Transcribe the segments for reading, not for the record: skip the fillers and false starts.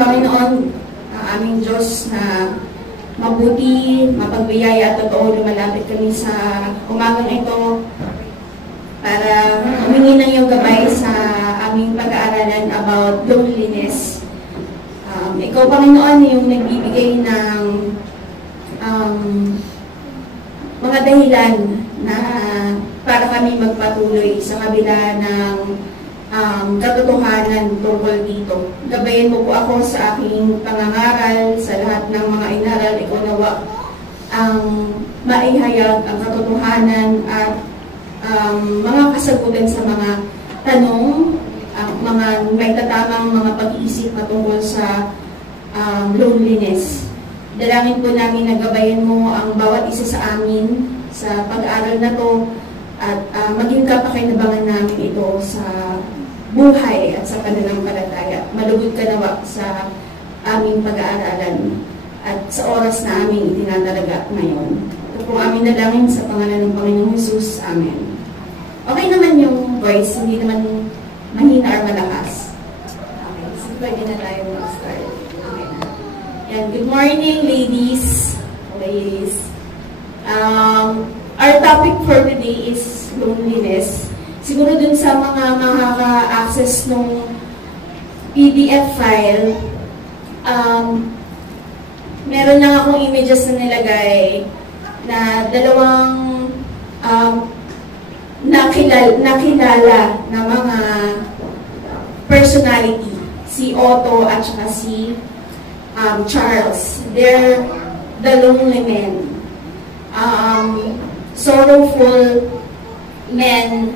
Panginoon, ang aming Diyos na mabuti, mapagbiyaya at totoo, lumalapit kami sa umagang ito para humingi ng iyong gabay sa aming pag-aaralan about loneliness. Ikaw, Panginoon, yung nagbibigay ng mga dahilan na para kami magpatuloy sa kabila ng katotohanan tungkol dito. Gabayin mo po ako sa aking pangangaral, sa lahat ng mga inaral, ikaw nawa ang maihayag ang katotohanan at mga kasagutan sa mga tanong, mga may tatamang mga pag-iisip patungkol sa loneliness. Dalangin po namin na gabayan mo ang bawat isa sa amin sa pag-aaral na to at maging kapakinabangan namin ito sa buhay at sa pananampalataya. Malugod ka nawa sa aming pag-aaralan at sa oras na aming itinatalaga ngayon. Ito po aming dalangin sa pangalan ng Panginoong Jesus. Amen. Okay naman yung voice, hindi naman mahina or malakas. Okay, so pwede na tayo mag-start. Okay na. Yan. Good morning, ladies. Ladies. Our topic for today is loneliness. Siguro dun sa mga makaka-access nung PDF file, meron lang akong images na nilagay na dalawang nakilala na mga personality. Si Otto at saka si Charles. They're the lonely men. Sorrowful men.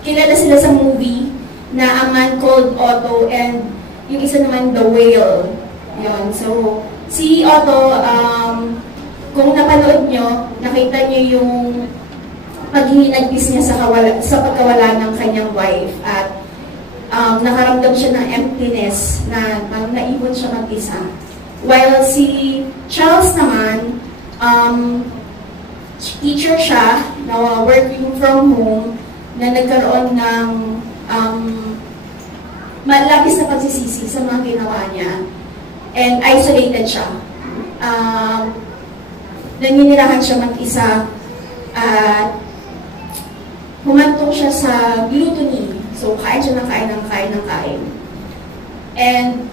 Kilala sila sa movie na A Man Called Otto and yung isa naman The Whale. Yun. So, si Otto, kung napanood nyo, nakita nyo yung paghihinagpis niya sa pagkawala ng kanyang wife at nakaramdam siya ng emptiness na naiwan siya mag-isa. While si Charles naman, teacher siya na working from home na nagkaroon ng malabis na pagsisisi sa mga ginawa niya and isolated siya. Naninirahan siya mag-isa at humantong siya sa gluttony. So, kain siya ng kain. And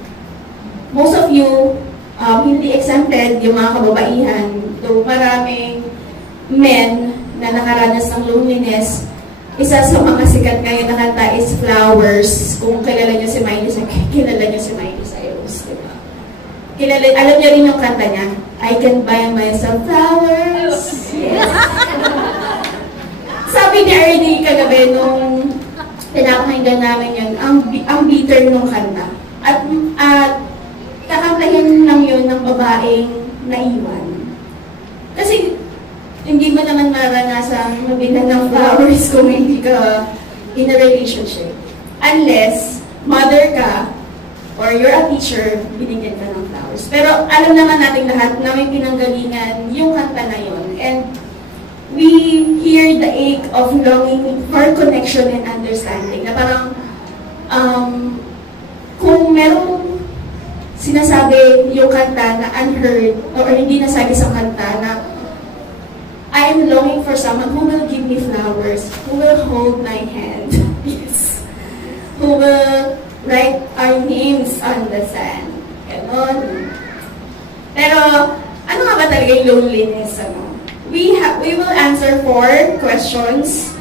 most of you, hindi exempted yung mga kababaihan. So, maraming men na nakaranas ng loneliness. Isa sa mga sikat ngayon na kanta is Flowers. Kung kilala niyo si Miley Cyrus, diba? Alam niyo rin yung kanta niya, I can buy myself flowers. Yes. Sabi ni Ernie kagabi nung pinapakinggan namin yun, ang bitter nung kanta. At kakantahin lang yun ng babaeng naiwan. Kasi hindi mo naman maranasan mabilan ng flowers kung hindi ka in a relationship. Unless, mother ka, or you're a teacher, binigyan ka ng flowers. Pero alam naman natin lahat na may pinanggalingan yung kanta na yun. And we hear the ache of longing for connection and understanding. Na parang, kung merong sinasabi yung kanta na unheard, or hindi nasabi sa kanta na I am longing for someone who will give me flowers, who will hold my hand, yes, who will write our names on the sand. Ganon. Pero, ano nga ba talaga yung loneliness? We will answer 4 questions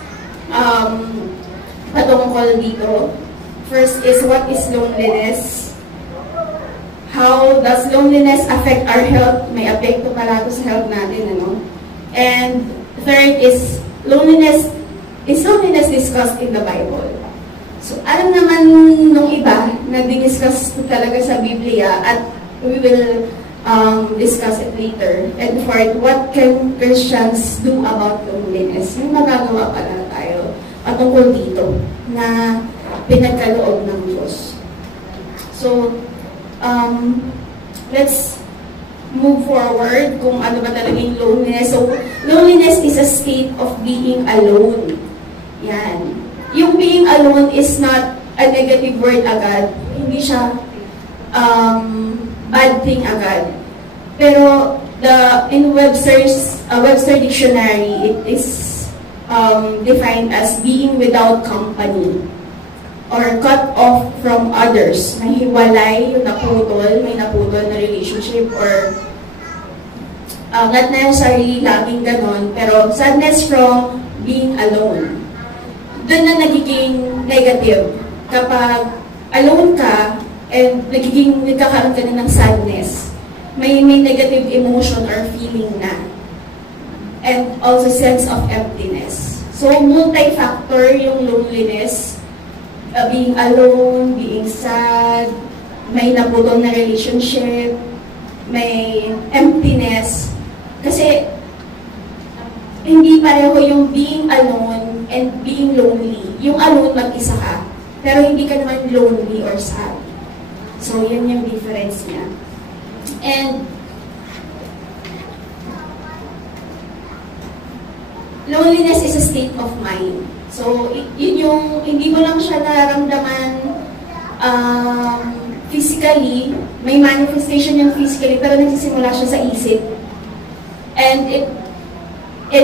patungkol dito. First is, what is loneliness? How does loneliness affect our health? May apekto pala ito sa health natin, ano? And third is, loneliness discussed in the Bible? So, alam naman nung iba na diniscuss talaga sa Biblia at we will discuss it later. And fourth, what can Christians do about loneliness? Yung magagawa pala tayo patungkol dito na pinagkaloob ng Diyos. So, let's move forward kung ano ba talaga yung loneliness. So, loneliness is a state of being alone. Yan. Yung being alone is not a negative word agad. Hindi siya bad thing agad. Pero in Webster Dictionary, it is defined as being without company or cut off from others. Nahiwalay, yung naputol, may naputol na relationship, or not necessarily laging ganon, pero sadness from being alone. Doon na nagiging negative. Kapag alone ka, and nagkakaroon ka na ng sadness, may negative emotion or feeling na. And also sense of emptiness. So, multi-factor yung loneliness, being alone, being sad, may naputol na relationship, may emptiness. Kasi, hindi pareho yung being alone and being lonely. Yung alone, mag-isa ka. Pero hindi ka naman lonely or sad. So, yun yung difference niya. And, loneliness is a state of mind. So, yun yung, hindi mo lang siya nararamdaman physically, may manifestation yung physically, pero nagsisimula siya sa isip. And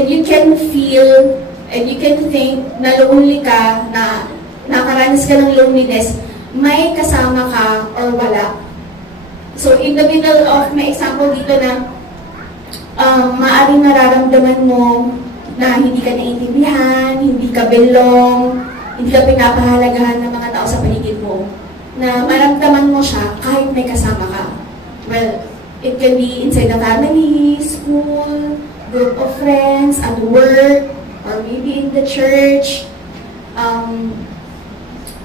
you can feel, and you can think na lonely ka, na nakaranas ka ng loneliness, may kasama ka or wala. So, in the middle of, may example dito na maaaring nararamdaman mo na hindi ka naiintindihan, hindi ka belong, hindi ka pinapahalagahan ng mga tao sa paligid mo, na maramdaman mo siya kahit may kasama ka. Well, it can be inside the family, school, group of friends, at work, or maybe in the church.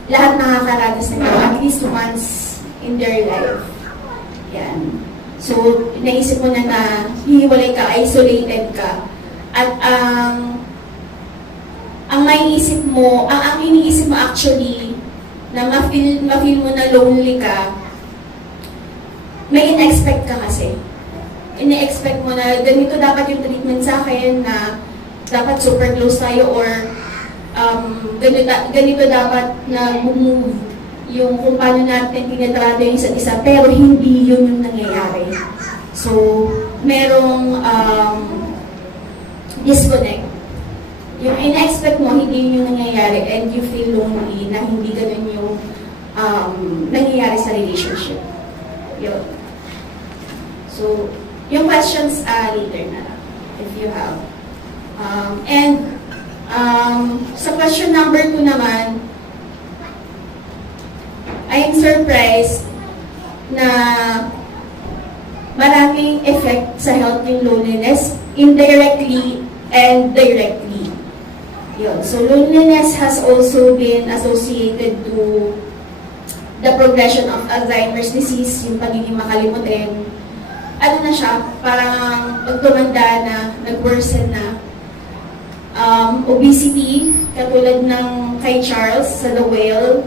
Lahat nakakaranas na at least once in their life. Yan. So, naisip mo na hihiwalay ka, isolated ka. At ang iniisip mo actually, na ma-feel mo na lonely ka, may in-expect ka kasi. In-expect mo na ganito dapat yung treatment sa akin, na dapat super close tayo, or ganito dapat na move yung kung paano natin tinatrato yung isa't isa, pero hindi yun yung nangyayari. So, merong disconnect. Yung in-expect mo, hindi yung nangyayari, and you feel lonely na hindi ganun yung nangyayari sa relationship. Yun. So, yung questions later na lang, if you have. Sa question number 2 naman, I am surprised na maraming effect sa health yung loneliness, indirectly and directly. Yun. So, loneliness has also been associated to the progression of Alzheimer's disease, yung pagiging makalimutin. Ano na siya, parang pag tumanda na, nag-worsen na. Obesity, katulad ng kay Charles sa The Whale,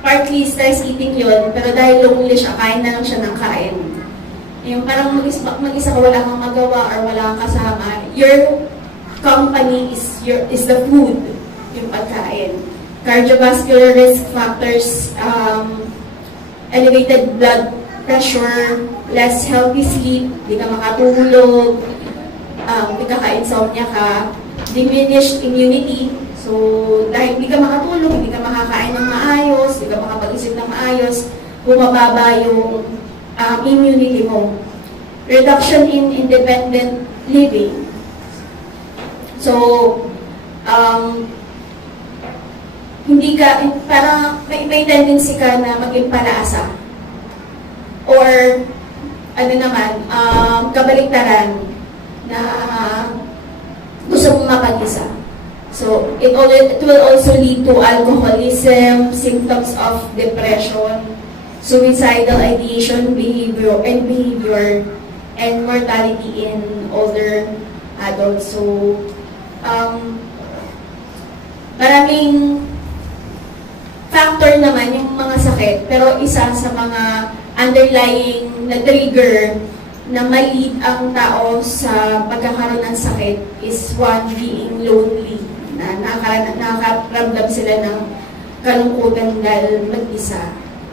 partly stress eating yun, pero dahil lonely siya, kain na lang siya ng kain. Yung parang mag-isa ka, wala kang magawa or wala kang kasama, your company is the food, yung pagkain. Cardiovascular risk factors, elevated blood pressure, less healthy sleep, di ka makatulog, di ka ka-insomnia ka, diminished immunity. So, dahil hindi ka makatulog, hindi ka makakain ng maayos, hindi ka makapag-isip ng maayos, bumababa yung immunity mo. Reduction in independent living. So, hindi ka, parang may tendency ka na maging palaasa. Or, ano naman, kabaliktaran na gusto mong mapag-isa. So, it will also lead to alcoholism, symptoms of depression, suicidal ideation, behavior, and mortality in older adults. So, maraming factor naman yung mga sakit, pero isa sa mga underlying na trigger na ma-lead ang tao sa pagkakaroon ng sakit is one, being lonely. Na nakakaramdam sila ng kalungkutan dahil mag-isa.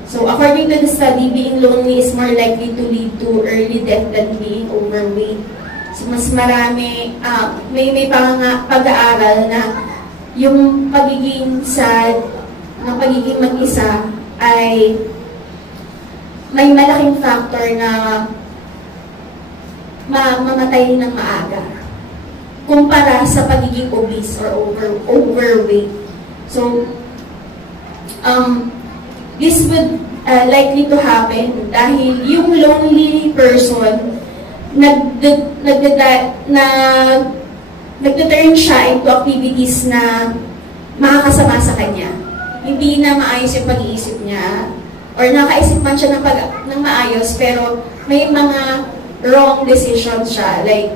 So, according to the study, being lonely is more likely to lead to early death than being overweight. So, mas marami, may pag-aaral na yung pagiging sad, ng pagiging mag-isa ay may malaking factor na mamatay ng maaga kumpara sa pagiging obese or overweight. So, this would likely to happen dahil yung lonely person nagtuturn siya into activities na makakasama sa kanya. Hindi na maayos yung pag-iisip niya or nakaisip man siya ng maayos pero may mga wrong decisions siya. Like,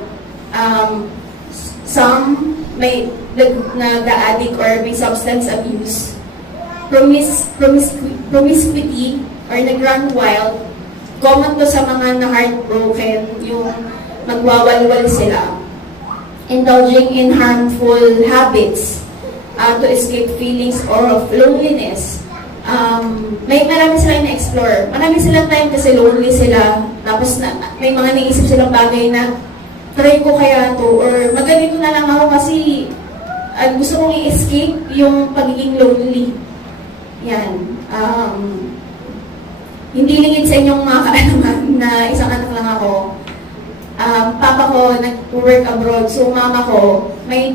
some may nag-addict or may substance abuse, promiscuity, or nag-run wild. Common to sa mga na-heartbroken, yung magwawalwal sila. Indulging in harmful habits to escape feelings or of loneliness. Marami silang na-explore. Marami silang time kasi lonely sila. Tapos may mga naisip silang bagay na try ko kaya to or maganito na lang ako kasi gusto kong i-escape yung pagiging lonely. Yan. Hindi lingid sa inyong mga kaalaman na isang anak lang ako. Papa ko nag-work abroad. So mama ko, may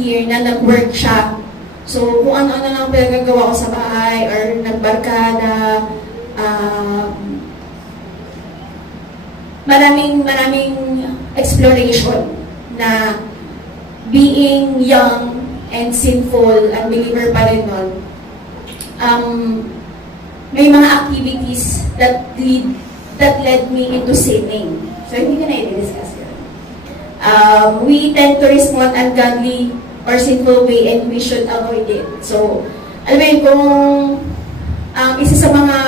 year na nag-work siya. So kung ano-ano lang pinagagawa ko sa bahay or nagbarkada, maraming exploration na being young and sinful, unbeliever pa rin nun. May mga activities that led me into sinning. So, hindi ko na i-discuss yun. We tend to respond ungodly or sinful way and we should avoid it. So, alam mo yun, kung isa sa mga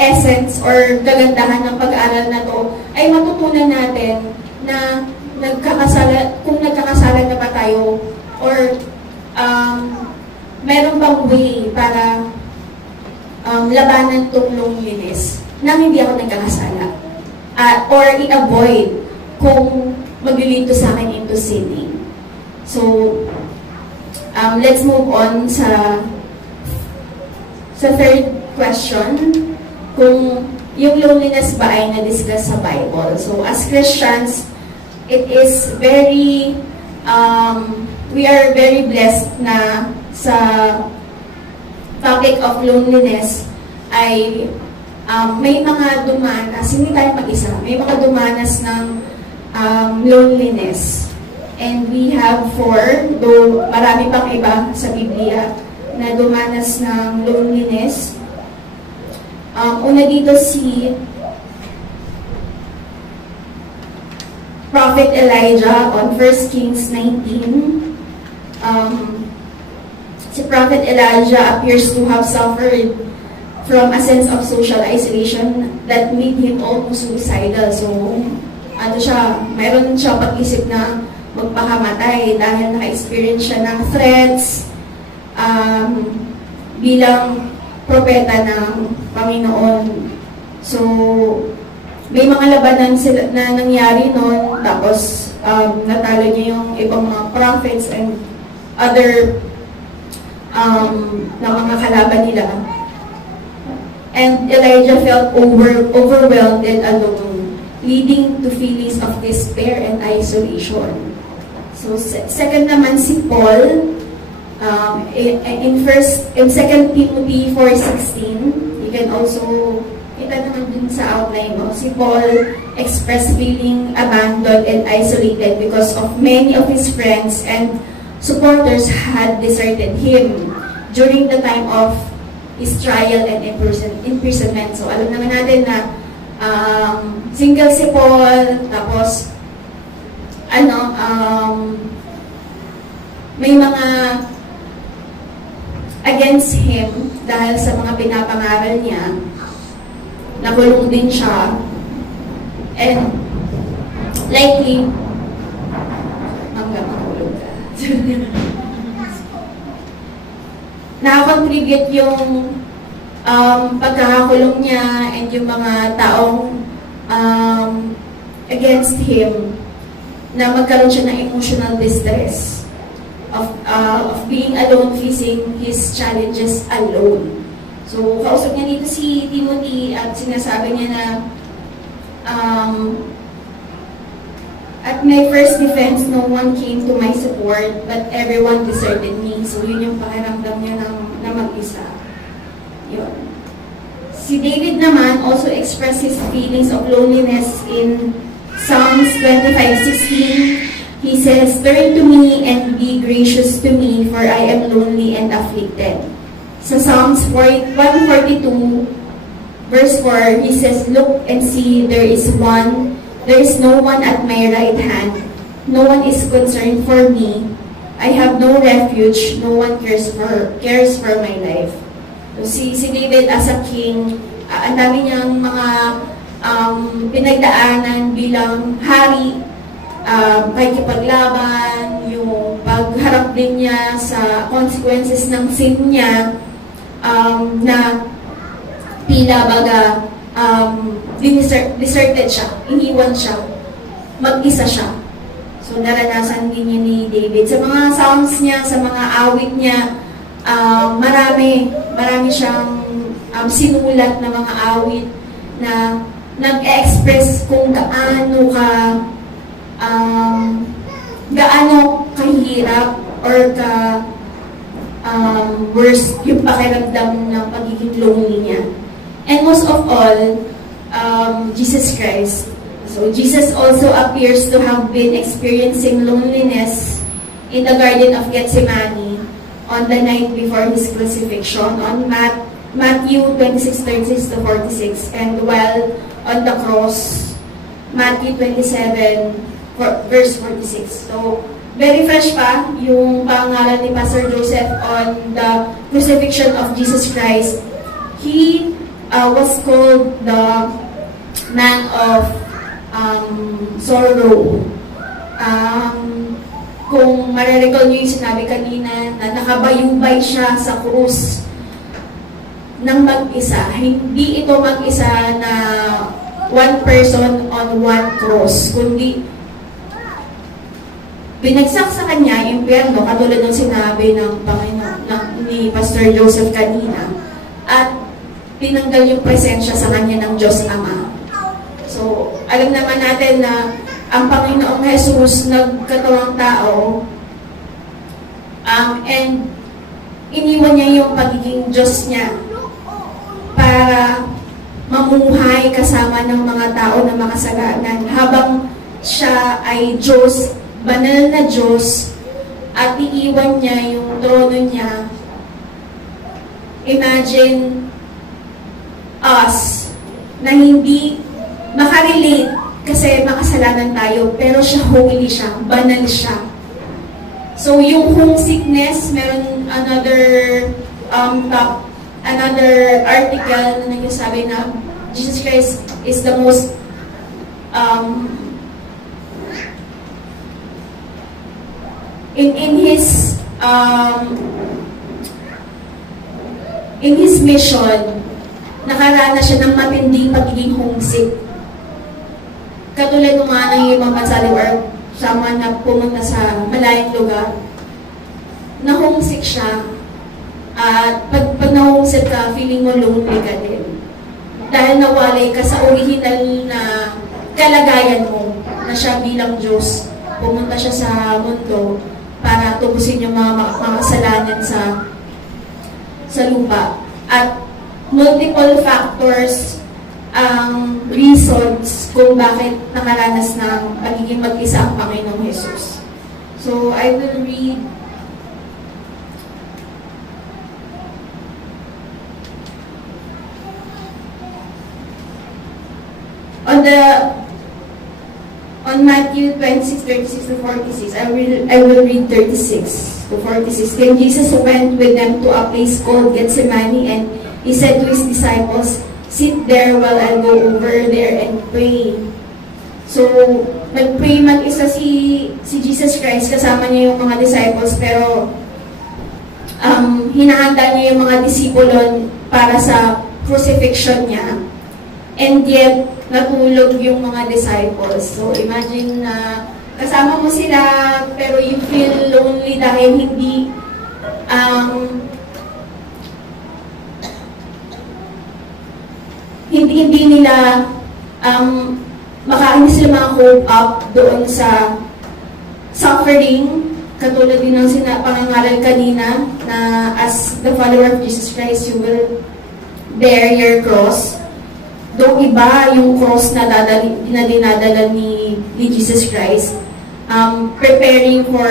essence or kagandahan ng pag-aaral na to ay matutunan natin na kung nagkakasalan na ba tayo or meron bang way para labanan tong loneliness nang hindi ako nagkakasala. Or i-avoid kung maglilito sa akin into sinning. So, let's move on sa third question. Kung yung loneliness ba ay na-discuss sa Bible. So, as Christians, it is very, we are very blessed na sa topic of loneliness ay may mga dumanas, hindi tayo mag-isa, may mga dumanas ng loneliness. And we have four, though marami pang iba sa Biblia na dumanas ng loneliness. Una dito si Prophet Elijah on 1 Kings 19. Si Prophet Elijah appears to have suffered from a sense of social isolation that made him almost suicidal. So, mayroon siya pag-isip na magpakamatay dahil naka-experience siya ng threats bilang propeta ng Panginoon. So, may mga labanan na nangyari noon, tapos natalo niya yung ibang mga prophets and other na mga kalaban nila. And Elijah felt overwhelmed and alone, leading to feelings of despair and isolation. So, second naman si Paul, in 2 Timothy 4:16, you can also, kita naman din sa outline mo, si Paul expressed feeling abandoned and isolated because of many of his friends and supporters had deserted him during the time of his trial and imprisonment. So, alam naman natin na single si Paul, tapos may mga against him dahil sa mga pinapangaral niya. Nakulong din siya. And likely, hanggang makulong ka. nakakontribute yung pagkakakulong niya and yung mga taong against him na magkaroon siya ng emotional distress of being alone, facing his challenges alone. So, kausap niya dito si Timothy at sinasabi niya na at my first defense, no one came to my support, but everyone deserted me. So, yun yung pakiramdam niya na mag-isa. Yun. Si David naman also expressed his feelings of loneliness in Psalms 25:16. He says, "Turn to me and be gracious to me, for I am lonely and afflicted." Sa Psalms 142, verse 4, he says, "Look and see, there is no one at my right hand. No one is concerned for me. I have no refuge. No one cares for my life." So, si David as a king, ang dami niyang mga pinagdaanan bilang hari, pakikipaglaban, yung pagharap din niya sa consequences ng sin niya, na tila baga deserted siya, iniwan siya, mag-isa siya. So, naranasan din niya ni David. Sa mga psalms niya, sa mga awit niya, marami siyang sinulat na mga awit na nag-express kung gaano kahirap or worst yung pakiramdam ng pagiging lonely niya. And most of all, Jesus Christ. So, Jesus also appears to have been experiencing loneliness in the Garden of Gethsemane on the night before his crucifixion, on Matthew 26:36-46, and while on the cross, Matthew 27, verse 46. So, very fresh pa yung pangalan ni Pastor Joseph on the crucifixion of Jesus Christ. He was called the man of sorrow. Kung marirecall nyo yung sinabi kanina na nakabayubay siya sa krus ng mag-isa. Hindi ito mag-isa na one person on one cross, kundi binagsak sa kanya yung impyerno, katulad ng sinabi ng Panginoon ni Pastor Joseph kanina, at tinanggal yung presensya sa kanya ng Diyos Ama. So, alam naman natin na ang Panginoong Jesus nagkatawang tao, and iniwan niya yung pagiging Diyos niya para mamuhay kasama ng mga tao na makasalanan habang siya ay Diyos, banal na Diyos, at iiwan niya yung trono niya. Imagine us na hindi makarelate kasi makasalanan tayo, pero siya holy siya, banal siya. So, yung homesickness, meron another article na nagsasabi na Jesus Christ is the most in his mission, nakaranas siya ng matinding pagiging homesick. Katulad ng mga ng ibang mansali or someone na pumunta sa malayang lugar, na homesick siya. At pag na-homesick ka, feeling mo lonely ka din. Dahil nawalay ka sa original na kalagayan mo, na siya bilang Diyos. Pumunta siya sa mundo para tubusin yung mga kasalanan sa lupa. At multiple factors ang reasons kung bakit nakaranas ng pagiging mag-isa ang Panginoong Jesus. So, I will read on Matthew 26:36-46. I will read 36-46. Then Jesus went with them to a place called Gethsemane, and he said to his disciples, "Sit there while I go over there and pray." So, nag-pray mag-isa si Jesus Christ, kasama niya yung mga disciples, pero hinahanda niya yung mga disipulo para sa crucifixion niya. And yet, natulog yung mga disciples. So, imagine na kasama mo sila, pero you feel lonely dahil hindi nila hindi sila maka-cope up doon sa suffering, katulad din ng pangangaral kanina na as the follower of Jesus Christ, you will bear your cross. Doon iba yung cross na dinadala ni Jesus Christ, preparing for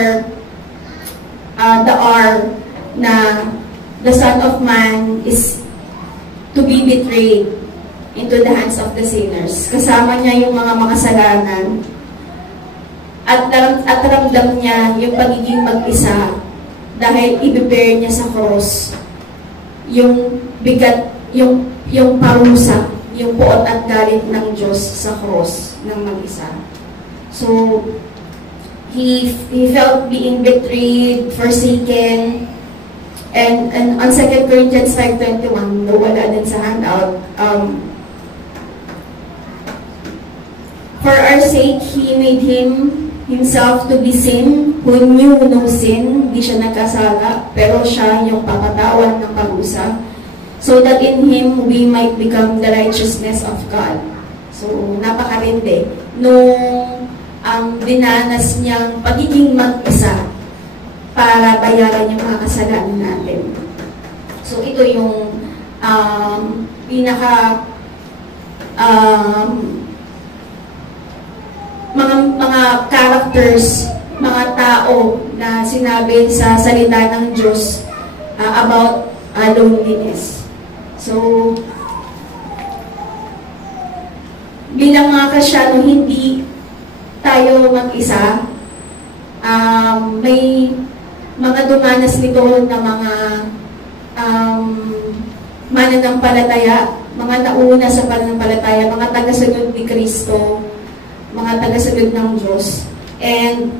the hour na the Son of Man is to be betrayed into the hands of the sinners. Kasama niya yung mga makasalanan at ramdam niya yung pagiging mag-isa dahil i-bear niya sa cross yung bigat, yung parusa, yung puot at galit ng Diyos sa cross ng mag-isa. So, he felt being betrayed, forsaken, and on 2 Corinthians 5:21, wala din sa handout, for our sake, He made Himself to be sin, who knew no sin, di siya nagkasala, pero siya yung papatawan ng parusa, so that in Him we might become the righteousness of God. So, napakarindi. Nung dinanas niyang pagiging mag-isa para bayaran yung mga kasalanan natin. So, ito yung pinaka mga characters, mga tao na sinabi sa salita ng Diyos about loneliness. So, bilang mga Kristiyano, hindi tayo mag-isa. May mga dumanas nito na mga mananampalataya, mga nauna sa pananampalataya, mga tagasunod ni Kristo, mga tagasunod ng Diyos. And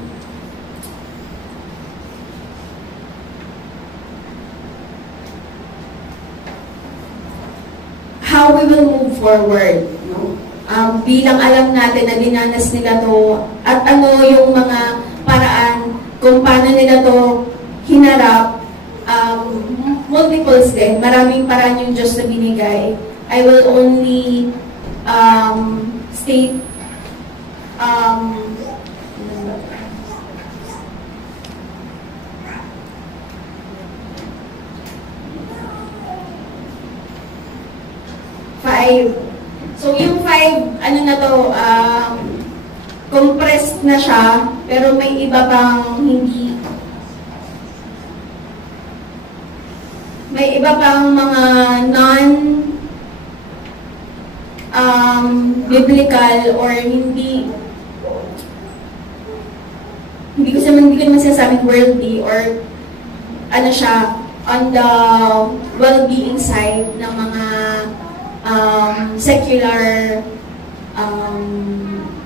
how we will move forward, no? Bilang alam natin na dinanas nila to, at ano yung mga paraan kung paano nila to hinarap, multiples din, maraming paraan yung Diyos na binigay. I will only state five. So, yung 5, ano na to, compressed na siya, pero may iba pang hindi. May iba pang mga biblical or hindi ko naman sinasabing worldly or ano siya, on the well-being side ng mga secular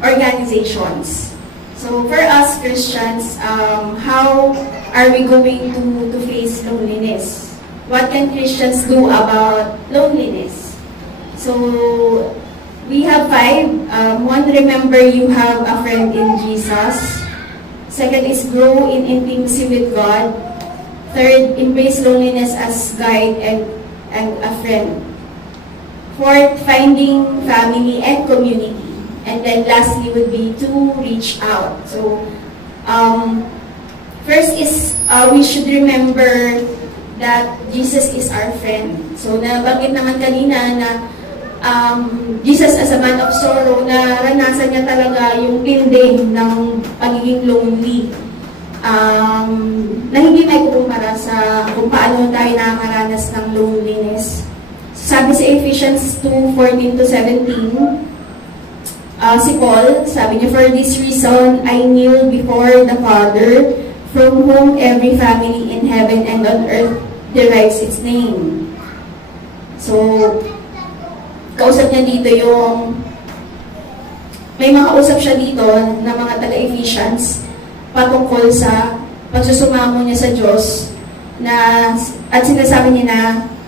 organizations. So for us Christians, how are we going to face loneliness? What can Christians do about loneliness? So we have 5. 1, remember you have a friend in Jesus. 2nd is grow in intimacy with God. 3rd, embrace loneliness as guide and a friend. 4th, finding family and community. And then lastly would be to reach out. So, first is we should remember that Jesus is our friend. So, nabanggit naman kanina na Jesus as a man of sorrow, naranasan niya talaga yung tindi ng pagiging lonely. Na hindi may kukumpara sa kung paano tayo nakakaranas ng loneliness. Sabi sa Ephesians 2:14-17, si Paul, sabi niya, for this reason, I kneel before the Father, from whom every family in heaven and on earth derives its name. So, kausap niya dito yung, may mga kausap siya dito na mga taga-Ephesians patungkol sa pagsusumamo niya sa Diyos at sinasabi niya na,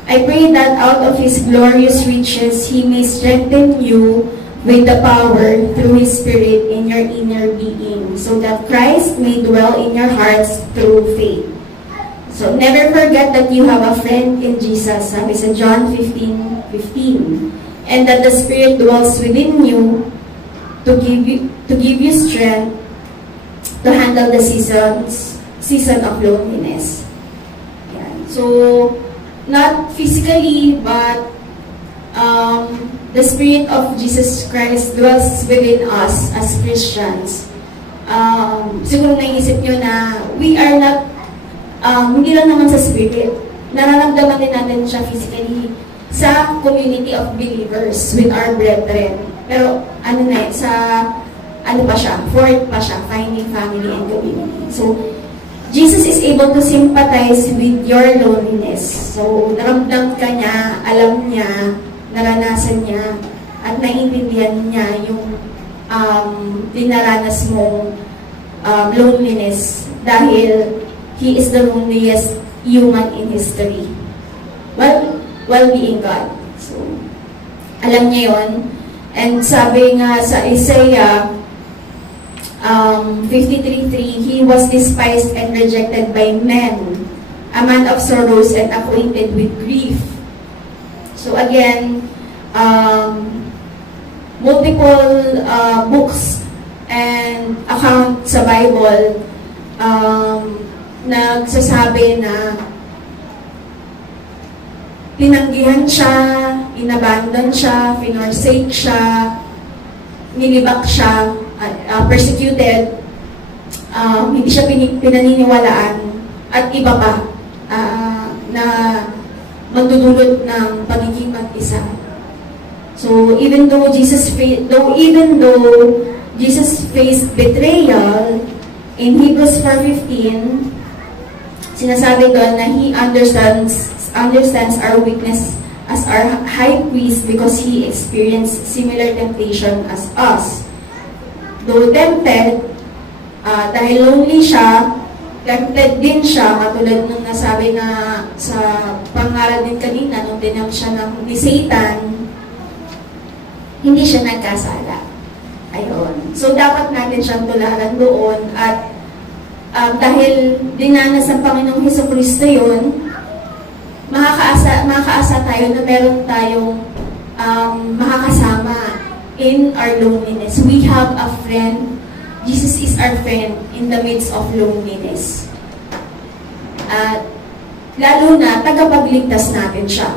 I pray that out of His glorious riches, He may strengthen you with the power through His Spirit in your inner being, so that Christ may dwell in your hearts through faith. So never forget that you have a friend in Jesus, sabi sa John 15:15, and that the Spirit dwells within you to give you strength to handle the season of loneliness. Yan. So, not physically, but the Spirit of Jesus Christ dwells within us as Christians. Siguro naisip nyo na we are not, hindi lang naman sa Spirit, nararamdaman din natin siya physically sa community of believers with our brethren. Pero ano pa siya, fourth pa siya, finding family and community. So, Jesus is able to sympathize with your loneliness. So, naramdam ka niya, alam niya, naranasan niya, at naiintindihan niya yung dinaranas mong loneliness dahil He is the loneliest human in history. While being God. So, alam niya yun. And sabi nga sa Isaiah 53:3, He was despised and rejected by men, a man of sorrows and acquainted with grief. So again, multiple books and account sa Bible nagsasabi na tinanggihan siya, inabandon siya, finorsake siya, nilibak siya, persecuted, hindi siya pinaniniwalaan, at iba pa na magdudulot ng pagiging mag-isa. So even though Jesus faced betrayal, in Hebrews 4:15, sinasabi doon na He understands our weakness as our high priest because He experienced similar temptation as us. Though tempted, dahil lonely siya, tempted din siya, katulad nung nasabi na sa pangaral din kanina, nung tinam siya ni Satan, hindi siya nagkasala. Ayun. So, dapat natin siyang tularan doon at dahil dinanas ng Panginoong Hesukristo yun, makakaasa tayo na meron tayong makakasama in our loneliness. We have a friend. Jesus is our friend in the midst of loneliness. At lalo na, tagapagligtas natin siya.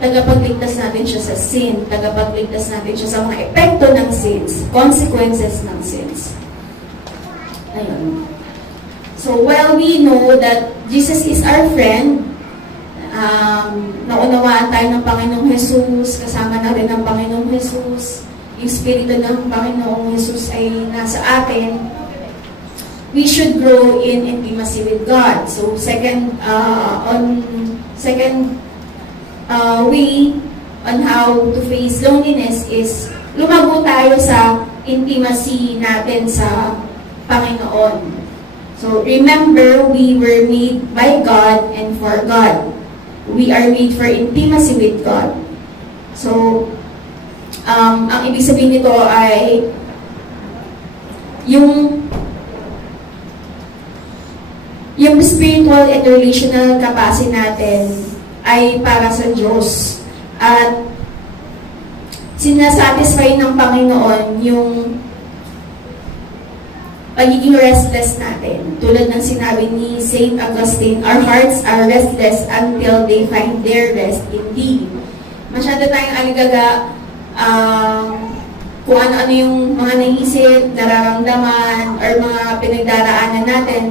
Tagapagligtas natin siya sa sin. Tagapagligtas natin siya sa mga epekto ng sins. Consequences ng sins. Ayun. So, while we know that Jesus is our friend, naunawaan tayo ng Panginoong Jesus, kasama na rin ng Panginoong Jesus, yung Espiritu ng Panginoong Jesus ay nasa atin, we should grow in intimacy with God. So, second way on how to face loneliness is lumago tayo sa intimacy natin sa Panginoon. So, remember, we were made by God and for God. We are made for intimacy with God. So, ang ibig sabihin nito ay yung spiritual and relational capacity natin ay para sa Diyos. At sinasatisfy ng Panginoon yung pagiging restless natin. Tulad ng sinabi ni St. Augustine, our hearts are restless until they find their rest in Thee. Masyado tayong aligaga kung ano-ano yung mga naisip, nararamdaman, or mga pinagdaraanan natin.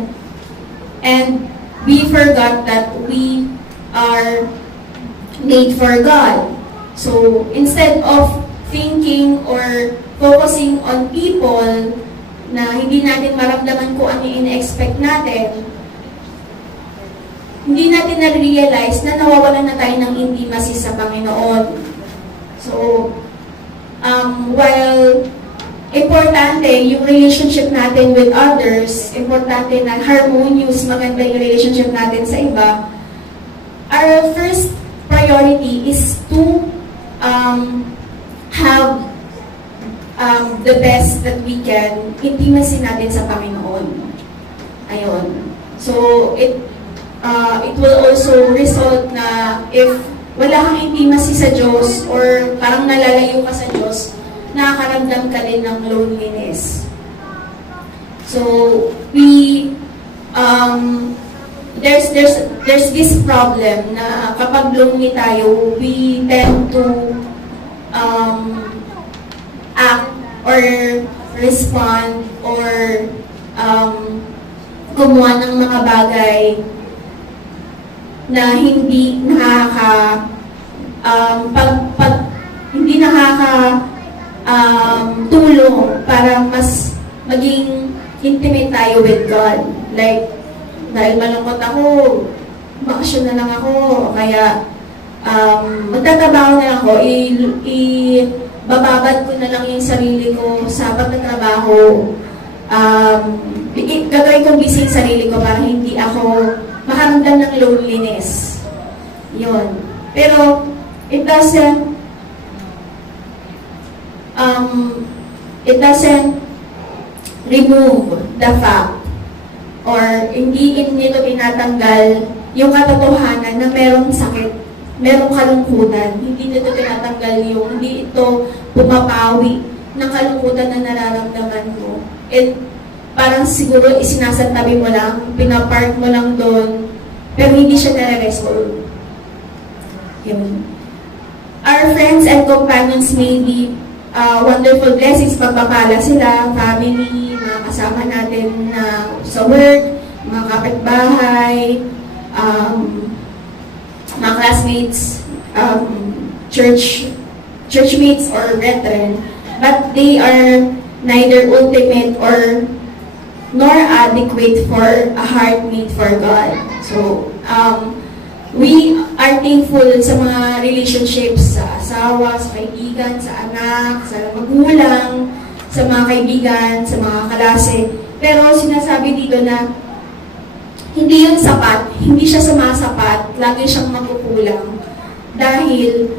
And we forgot that we are made for God. So, instead of thinking or focusing on people na hindi natin maramdaman kung ano yung in-expect natin, hindi natin na-realize na nawawalan na tayo ng intimacy sa Panginoon. So, while importante yung relationship natin with others, importante na harmonious, maganda yung relationship natin sa iba, our first priority is to have the best that we can, intimacy natin sa Panginoon. Ayun. So, it will also result na if wala kang intimacy sa Diyos or parang nalalayo ka sa Diyos, nakakaramdam ka din ng loneliness. So, there's this problem na kapag lonely tayo, we tend to act or respond or gumawa ng mga bagay na hindi tulong para mas maging intimate tayo with God. Like, dahil malungkot ako, bakasyon na lang ako, kaya magtatrabaho na lang ako, bababad ko na lang yung sarili ko sa pagtatrabaho. Gagawin kong busy yung sarili ko para hindi ako makaramdam ng loneliness. Yun. Pero, it doesn't remove the fact or hindi nito tinatanggal yung katotohanan na merong sakit, merong kalungkutan. Hindi nito tinatanggal yung, hindi ito pumapawi ng kalungkutan na nararamdaman mo. And parang siguro isinasantabi mo lang, pinapark mo lang doon, pero hindi siya nare-resolve. Our friends and companions may be wonderful blessings, pagpapala sila, family, mga kasama natin na sa work, mga kapitbahay, mga classmates, churchmates or brethren, but they are neither ultimate or nor adequate for a heart made for God. So, we are thankful sa mga relationships sa asawa, sa kaibigan, sa anak, sa magulang, sa mga kaibigan, sa mga kalase. Pero sinasabi dito na hindi yun sapat, hindi siya sumasapat, lagi siyang magkukulang. Dahil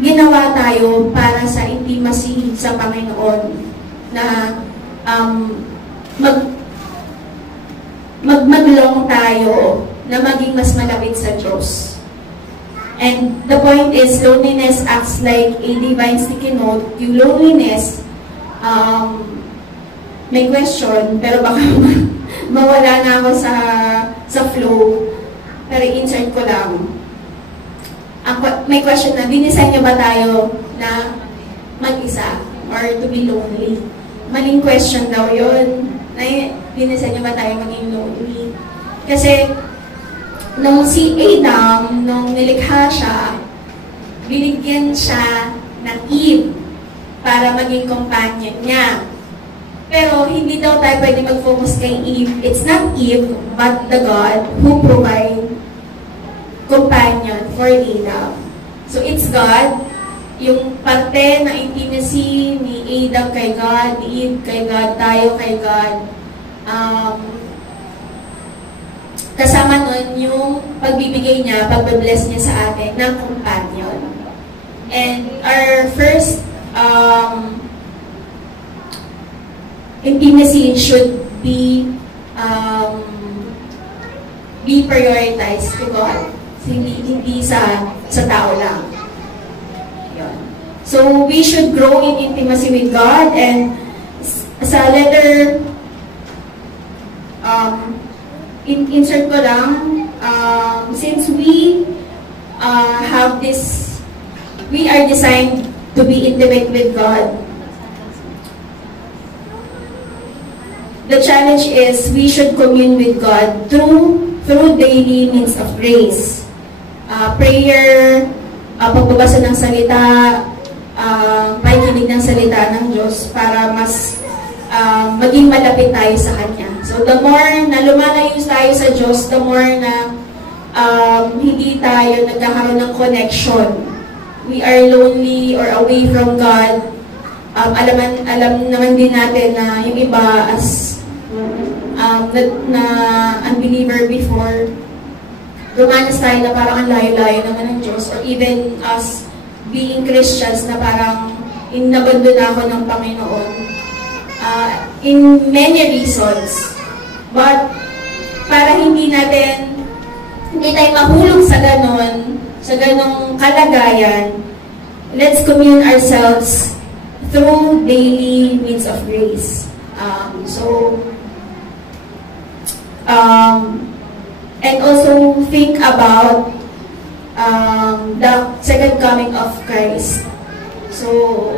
ginawa tayo para sa intimacy sa Panginoon na maglong tayo na maging mas malapit sa Diyos. And the point is, loneliness acts like a divine sticky note. Yung loneliness, may question, pero baka mawala na ako sa flow. Pero insert ko lang. May question na, dinisign niyo ba tayo na mag-isa or to be lonely? Maling question daw yun. Dinisign niyo ba tayo maging lonely? Kasi, nung si Adam, nung nilikha siya, binigyan siya ng Eve para maging companion niya. Pero hindi daw tayo pwede mag-focus kay Eve. It's not Eve, but the God who provide companion for Adam. So it's God, yung parte ng intimacy ni Adam kay God, ni Eve kay God, tayo kay God. Kasama nun yung pagbibigay niya, pagbe-bless niya sa atin ng companion. And our first intimacy should be prioritized to God. Hindi sa tao lang. Yun. So we should grow in intimacy with God, and sa letter insert ko lang, since we have this, we are designed to be intimate with God. The challenge is we should commune with God through daily means of grace. Prayer, pagbabasa ng salita, pakikinig ng salita ng Diyos para mas maging malapit tayo sa Kanya. So, the more na lumalayo tayo sa Diyos, the more na hindi tayo nagkakaroon ng connection. We are lonely or away from God. alam naman din natin na yung iba as na unbeliever before, dumanas tayo na parang ang layo-layo naman ng Diyos, or even us being Christians na parang inabandon na ako ng Panginoon. In many reasons. But para hindi tayo mahulog sa ganong kalagayan, let's commune ourselves through daily means of grace. And also think about the second coming of Christ. So,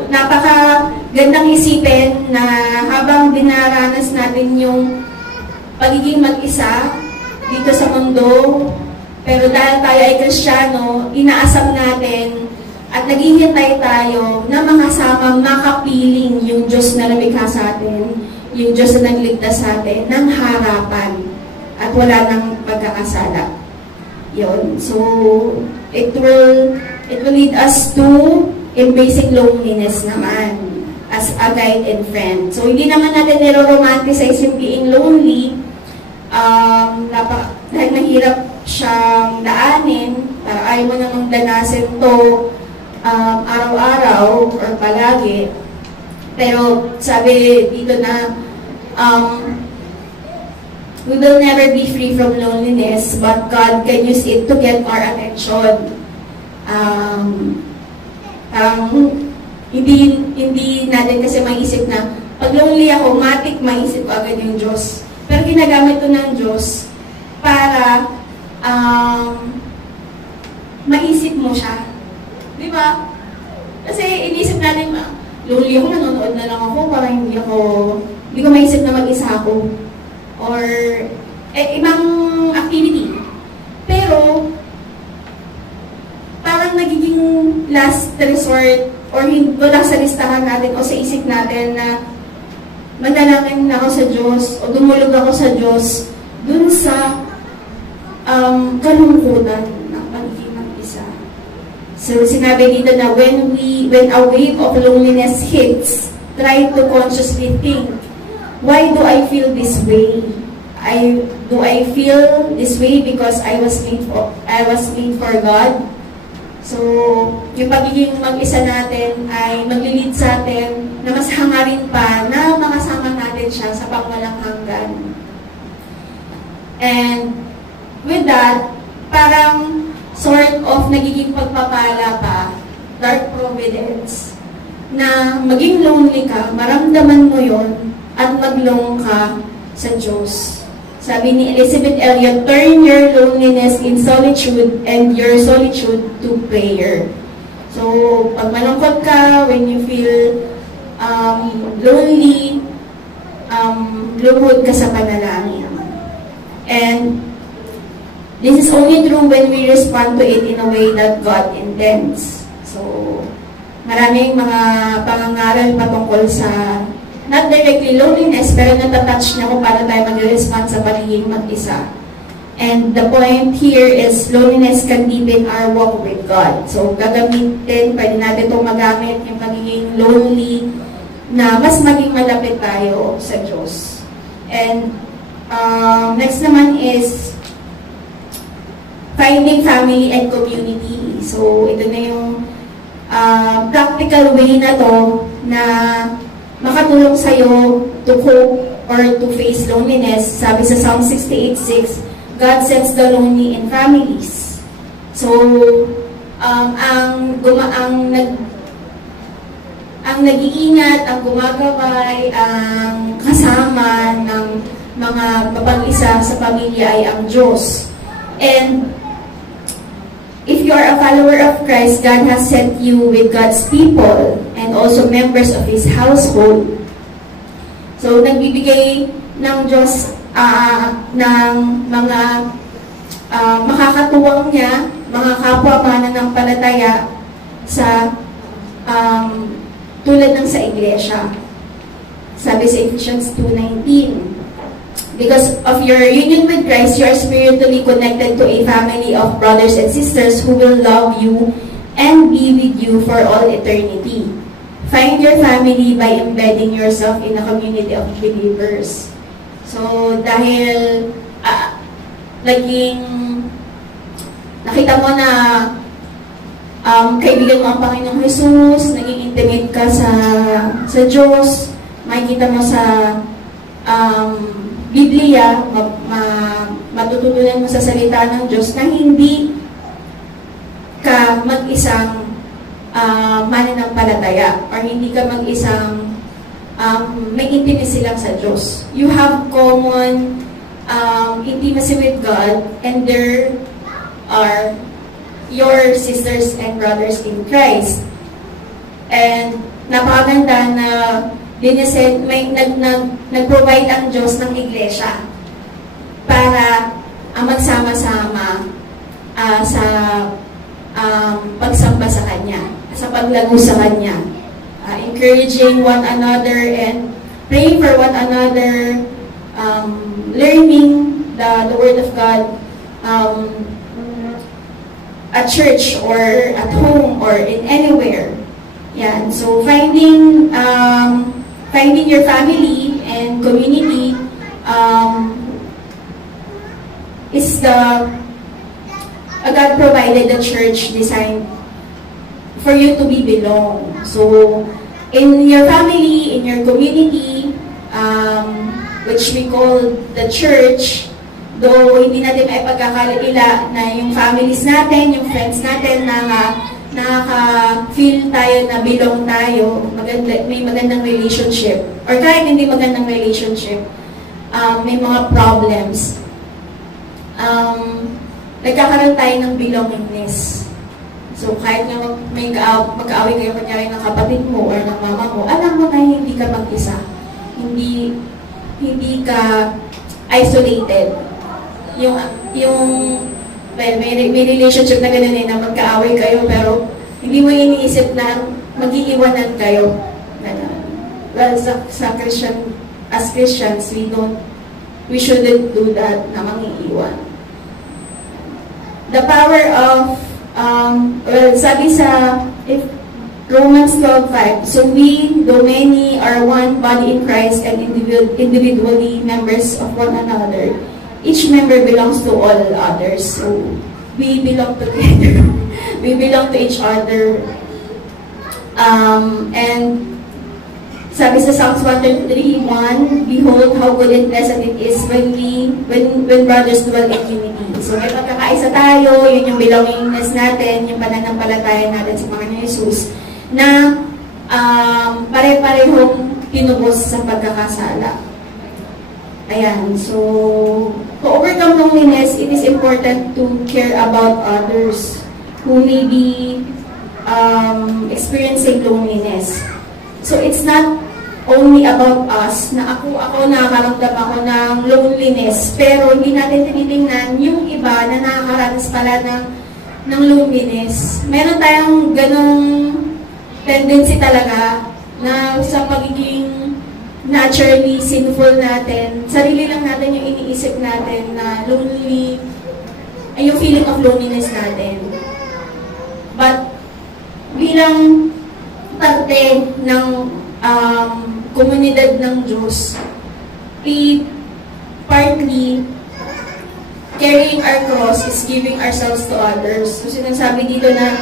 napaka-gandang isipin na habang dinaranas natin yung pagiging mag-isa dito sa mundo, pero dahil tayo ay Kristiyano, inaasam natin at naghihintay tayo na makasama, makapiling yung Diyos na lumikha sa atin, yung Diyos na nagligtas sa atin ng harapan at wala nang pagkakasala. Yun. So, it will lead us to embracing loneliness naman as a guide and friend. So, hindi naman natin niro-romanticize yung being lonely. Dahil mahirap siyang daanin, ayaw mo namang danasin to araw-araw or palagi. Pero sabi dito na we will never be free from loneliness, but God can use it to get our attention. Hindi natin kasi maisip na pag lonely ako, matik maisip ko agad yung Diyos. Pero ginagamit ito ng Diyos para maisip mo siya. Di ba? Kasi inisip natin, lonely ako, nanonood na lang ako, para hindi ko maisip na mag-isa ako. Or ibang activity. Pero, parang nagiging last resort or wala sa listahan natin o sa isip natin na manalangin na ako sa Diyos o dumulog ako sa Diyos dun sa kalungkutan ng pagiging mag-isa. So, sinabi dito na when a wave of loneliness hits, try to consciously think, why do I feel this way? Do I feel this way because I was made for God? So, yung pagiging mag-isa natin ay maglilid sa atin na mas hangarin pa na makasama natin siya sa pangwalang hanggan. And with that, parang sort of nagiging pagpapala pa, dark providence, na maging lonely ka, maramdaman mo yon at maglong ka sa Diyos. Sabi ni Elizabeth Elliot, turn your loneliness in solitude and your solitude to prayer. So, pag malungkot ka, when you feel lonely, lumuhod ka sa panalangin. And this is only true when we respond to it in a way that God intends. So, maraming mga pangangaral patungkol sa not directly loneliness, pero natatouch niya kung paano tayo mag-respond sa pagiging mag-isa. And the point here is loneliness can deepen our walk with God. So, pwede natin itong magamit yung pagiging lonely na mas maging malapit tayo sa Diyos. And next naman is finding family and community. So, ito na yung practical way na to na makatulong sa'yo to cope or to face loneliness. Sabi sa Psalm 68:6, God sets the lonely in families. So, ang nag-iingat, ang gumagabay, ang kasama ng mga mapag-isa sa pamilya ay ang Diyos. And if you are a follower of Christ, God has sent you with God's people and also members of His household. So, nagbibigay ng Diyos ng mga makakatuwang niya, mga kapwa mananampalataya sa tulad ng sa iglesia. Sabi sa Ephesians 2:19, because of your union with Christ, you are spiritually connected to a family of brothers and sisters who will love you and be with you for all eternity. Find your family by embedding yourself in a community of believers. So, dahil naging nakita mo na kaibigan mo ang Panginoong Jesus, naging intimate ka sa Diyos, makikita mo sa Biblia, matututunan mo sa salita ng Diyos na hindi ka mag-isang mananampalataya or hindi ka mag-isang may intimacy lang sa Diyos. You have common intimacy with God, and there are your sisters and brothers in Christ. And napakaganda na dinisid, may nag-provide ang Diyos ng iglesia para magsama-sama sa pagsamba sa Kanya, sa paglago sa Kanya, encouraging one another and praying for one another, learning the Word of God at church or at home or in anywhere. Yan. So finding your family and community is the God provided the church designed for you to be belong. So in your family, in your community, which we call the church, though hindi natin ay pagkakalila na yung families natin, yung friends natin, nakaka-feel tayo na belong tayo, may magandang relationship, or kahit hindi magandang relationship, may mga problems. Nagkakaroon tayo ng belongingness. So, kahit nga mag-aaway kayo kunyari ng kapatid mo or ng mama mo, alam mo na hindi ka mag-isa. Hindi ka isolated. May relationship na ganun na magkaaway kayo, pero hindi mo iniisip na mag-iiwanan kayo. Well, as Christians, we shouldn't do that na mag-iiwan. The power of, sabi sa Romans 12:5, so we, though many, are one body in Christ and individually members of one another. Each member belongs to all others. So we belong together. We belong to each other. And sabi sa Psalms 103:1, behold how good and pleasant it is when brothers dwell in unity. So may pagkakaisa tayo, yun yung belongingness natin, yung pananampalataya natin sa Panginoon Jesus, na pare-parehong tinubos sa pagkakasala. Ayan, so to overcome loneliness, it is important to care about others who may be experiencing loneliness. So it's not only about us, na ako nakakaramdam ako ng loneliness, pero hindi natin tinitingnan yung iba na nakakaranas pala ng loneliness. Meron tayong ganong tendency talaga na sa pagiging naturally sinful natin, sarili lang natin yung iniisip natin na lonely, ay yung feeling of loneliness natin. But bilang parte ng komunidad ng Diyos, we partly carrying our cross is giving ourselves to others. So sinasabi dito na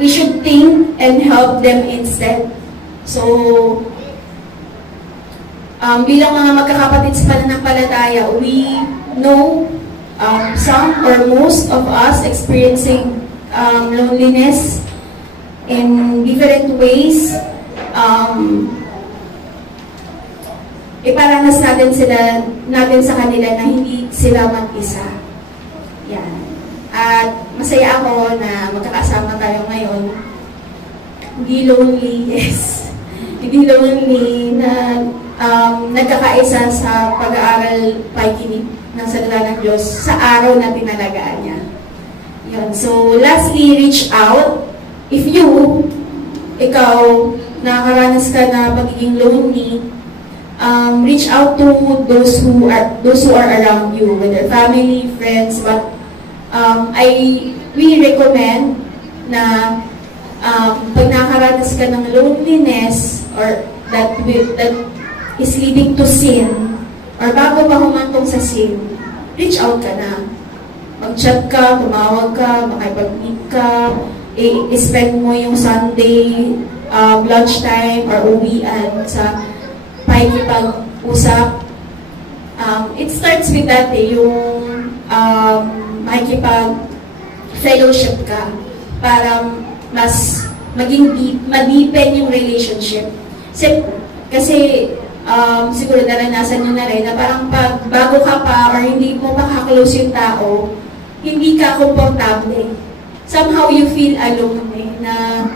we should think and help them instead. So bilang mga magkakapatid sa pananampalataya, we know some or most of us experiencing loneliness in different ways. Iparanas natin sa kanila na hindi sila mag-isa. Yan. At masaya ako na magkakasama tayo ngayon. Hindi lonely, yes. Hindi lonely na nagkakaisa sa pag-aaral pakikinig ng salita ng Diyos sa araw na tinalagaan niya. Yan. So, lastly, reach out. If ikaw, nakakaranas ka na pagiging lonely, reach out to those who are around you, whether family, friends, but we recommend na pag nakaranas ka ng loneliness or that is leading to sin, or bago pa humantong sa sin, reach out ka na. Mag-chat ka, tumawag ka, makipag-meet ka, i-spend mo yung Sunday lunchtime or uwian sa pakikipag-usap. It starts with that yung makikipag-fellowship ka para mas maging ma-deepen yung relationship. Kasi siguro naranasan nyo na rin na parang pag bago ka pa or hindi mo makaklose yung tao, hindi ka komportable. Somehow you feel alone na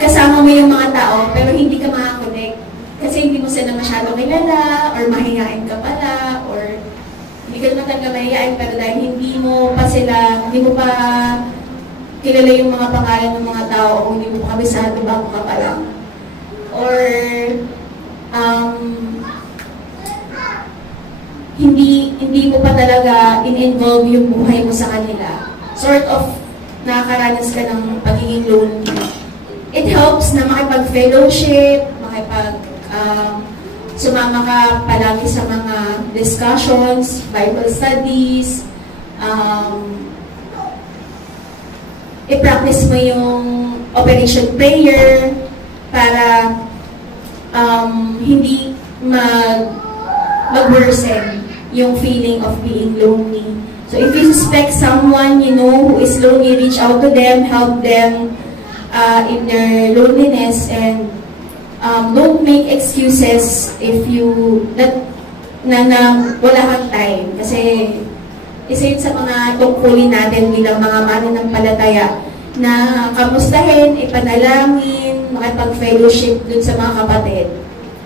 kasama mo yung mga tao pero hindi ka makakonect kasi hindi mo sila masyado kilala or mahihain ka pala or hindi ka naman talaga mahihain pero dahil hindi mo pa kilala yung mga pangalan ng mga tao o hindi mo pa kabisado bago ka pa lang. Or hindi mo pa talaga in-involve yung buhay mo sa kanila. Sort of nakakaranas ka ng pagiging lonely. It helps na makipag-fellowship, sumama ka palagi sa mga discussions, Bible studies, i-practice mo yung Operation Prayer para hindi mag-worsen yung feeling of being lonely. So if you suspect someone you know who is lonely, reach out to them, help them in their loneliness, and don't make excuses if na wala kang time. Kasi isa yun sa mga tungkulin natin bilang mga mananampalataya na kamustahin, ipanalangin, makipag-fellowship dun sa mga kapatid.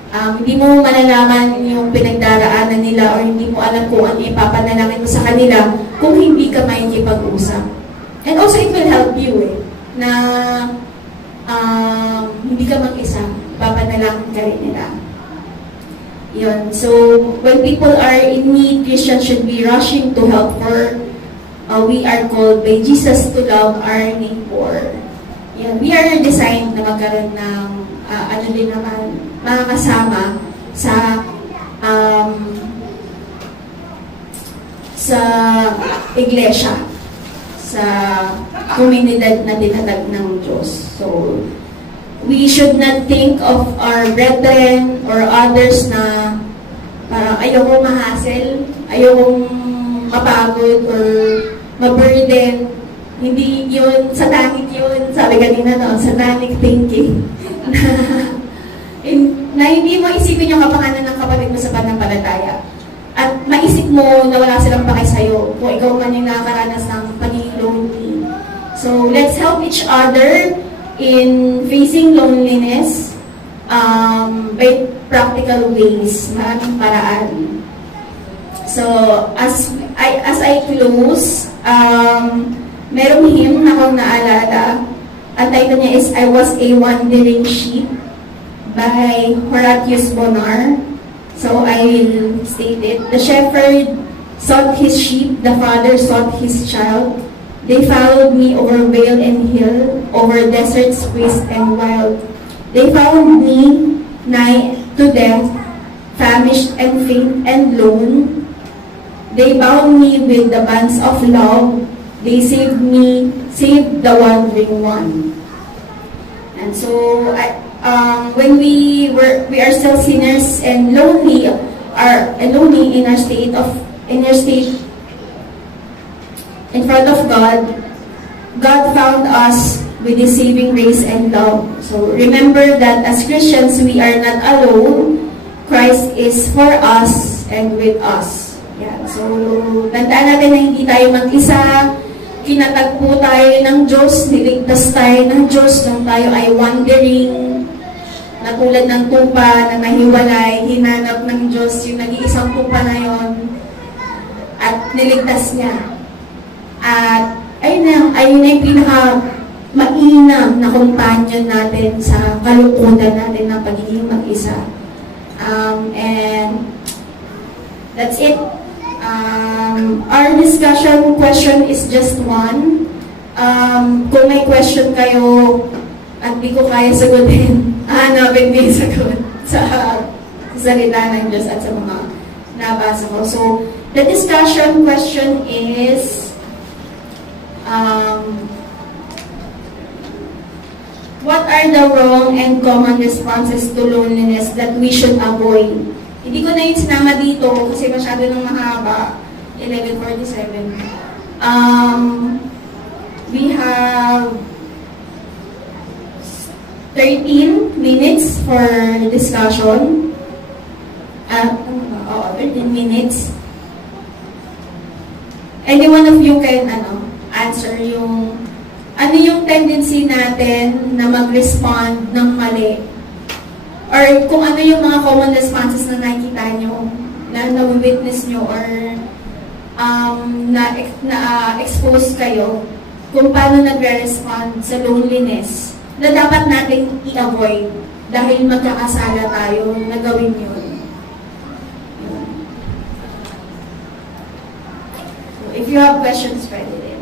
Hindi mo malalaman yung pinagdaraanan nila or hindi mo alam kung ano ipapanalangin mo sa kanila kung hindi ka makikipag-usap. And also, it will help you na hindi ka mag-isa, ipapanalangin ka rin nila. Yun. So, when people are in need, Christians should be rushing to help, for we are called by Jesus to love our neighbor. Yan. We are designed na magkaroon ng din naman, mga kasama sa iglesia, sa komunidad na tinatag ng Diyos. So, we should not think of our brethren or others na parang ayokong ma-hassle, ayokong mapagod or ma-burden. Hindi yun, satanic yun, sabi kanina noon, satanic thinking. na hindi mo isipin yung kapangalan ng kapatid mo sa pananampalataya. At maisip mo na wala silang pake sa'yo kung ikaw man yung nakakaranas ng pagiging lonely. So, let's help each other in facing loneliness by practical ways, maraming paraan. So, as I close, merong hymn na akong naalala. Ang title niya is I Was a Wandering Sheep by Horatius Bonar. So, I will state it. The shepherd sought his sheep, the father sought his child. They followed me over vale and hill, over deserts waste and wild. They found me nigh to death, famished and faint and lone. They bound me with the bands of love. They saved me, saved the wandering one. And so, when we are still sinners and lonely, in our state in front of God, God found us with His saving grace and love. So remember that as Christians, we are not alone. Christ is for us and with us. Yeah. So tandaan natin na hindi tayo mag-isa. Kinatagpo tayo ng Diyos, niligtas tayo ng Diyos nung tayo ay wandering, na tulad ng tupa na nahiwalay, hinanap ng Diyos yung nag-iisang tupa na yon at niligtas niya. At ayun na yung pinaka-mainam na companion natin sa kalungkutan natin ng pagiging mag-isa. And that's it. Our discussion question is just one. Kung may question kayo at di ko kaya sagutin, hanapin din sagot sa salita ng Diyos at sa mga nabasa ko. So, the discussion question is, what are the wrong and common responses to loneliness that we should avoid? Hindi ko na yung sinama dito kasi masyado nang mahaba. 11:47. We have 13 minutes for discussion. 13 minutes. Any one of you can answer yung ano yung tendency natin na mag-respond ng mali, or kung ano yung mga common responses na nakikita nyo, na na-witness nyo, or na-expose kayo kung paano nagre-respond sa loneliness na dapat natin i-avoid dahil magkakasala tayo na gawin yun. So, if you have questions, pwede din.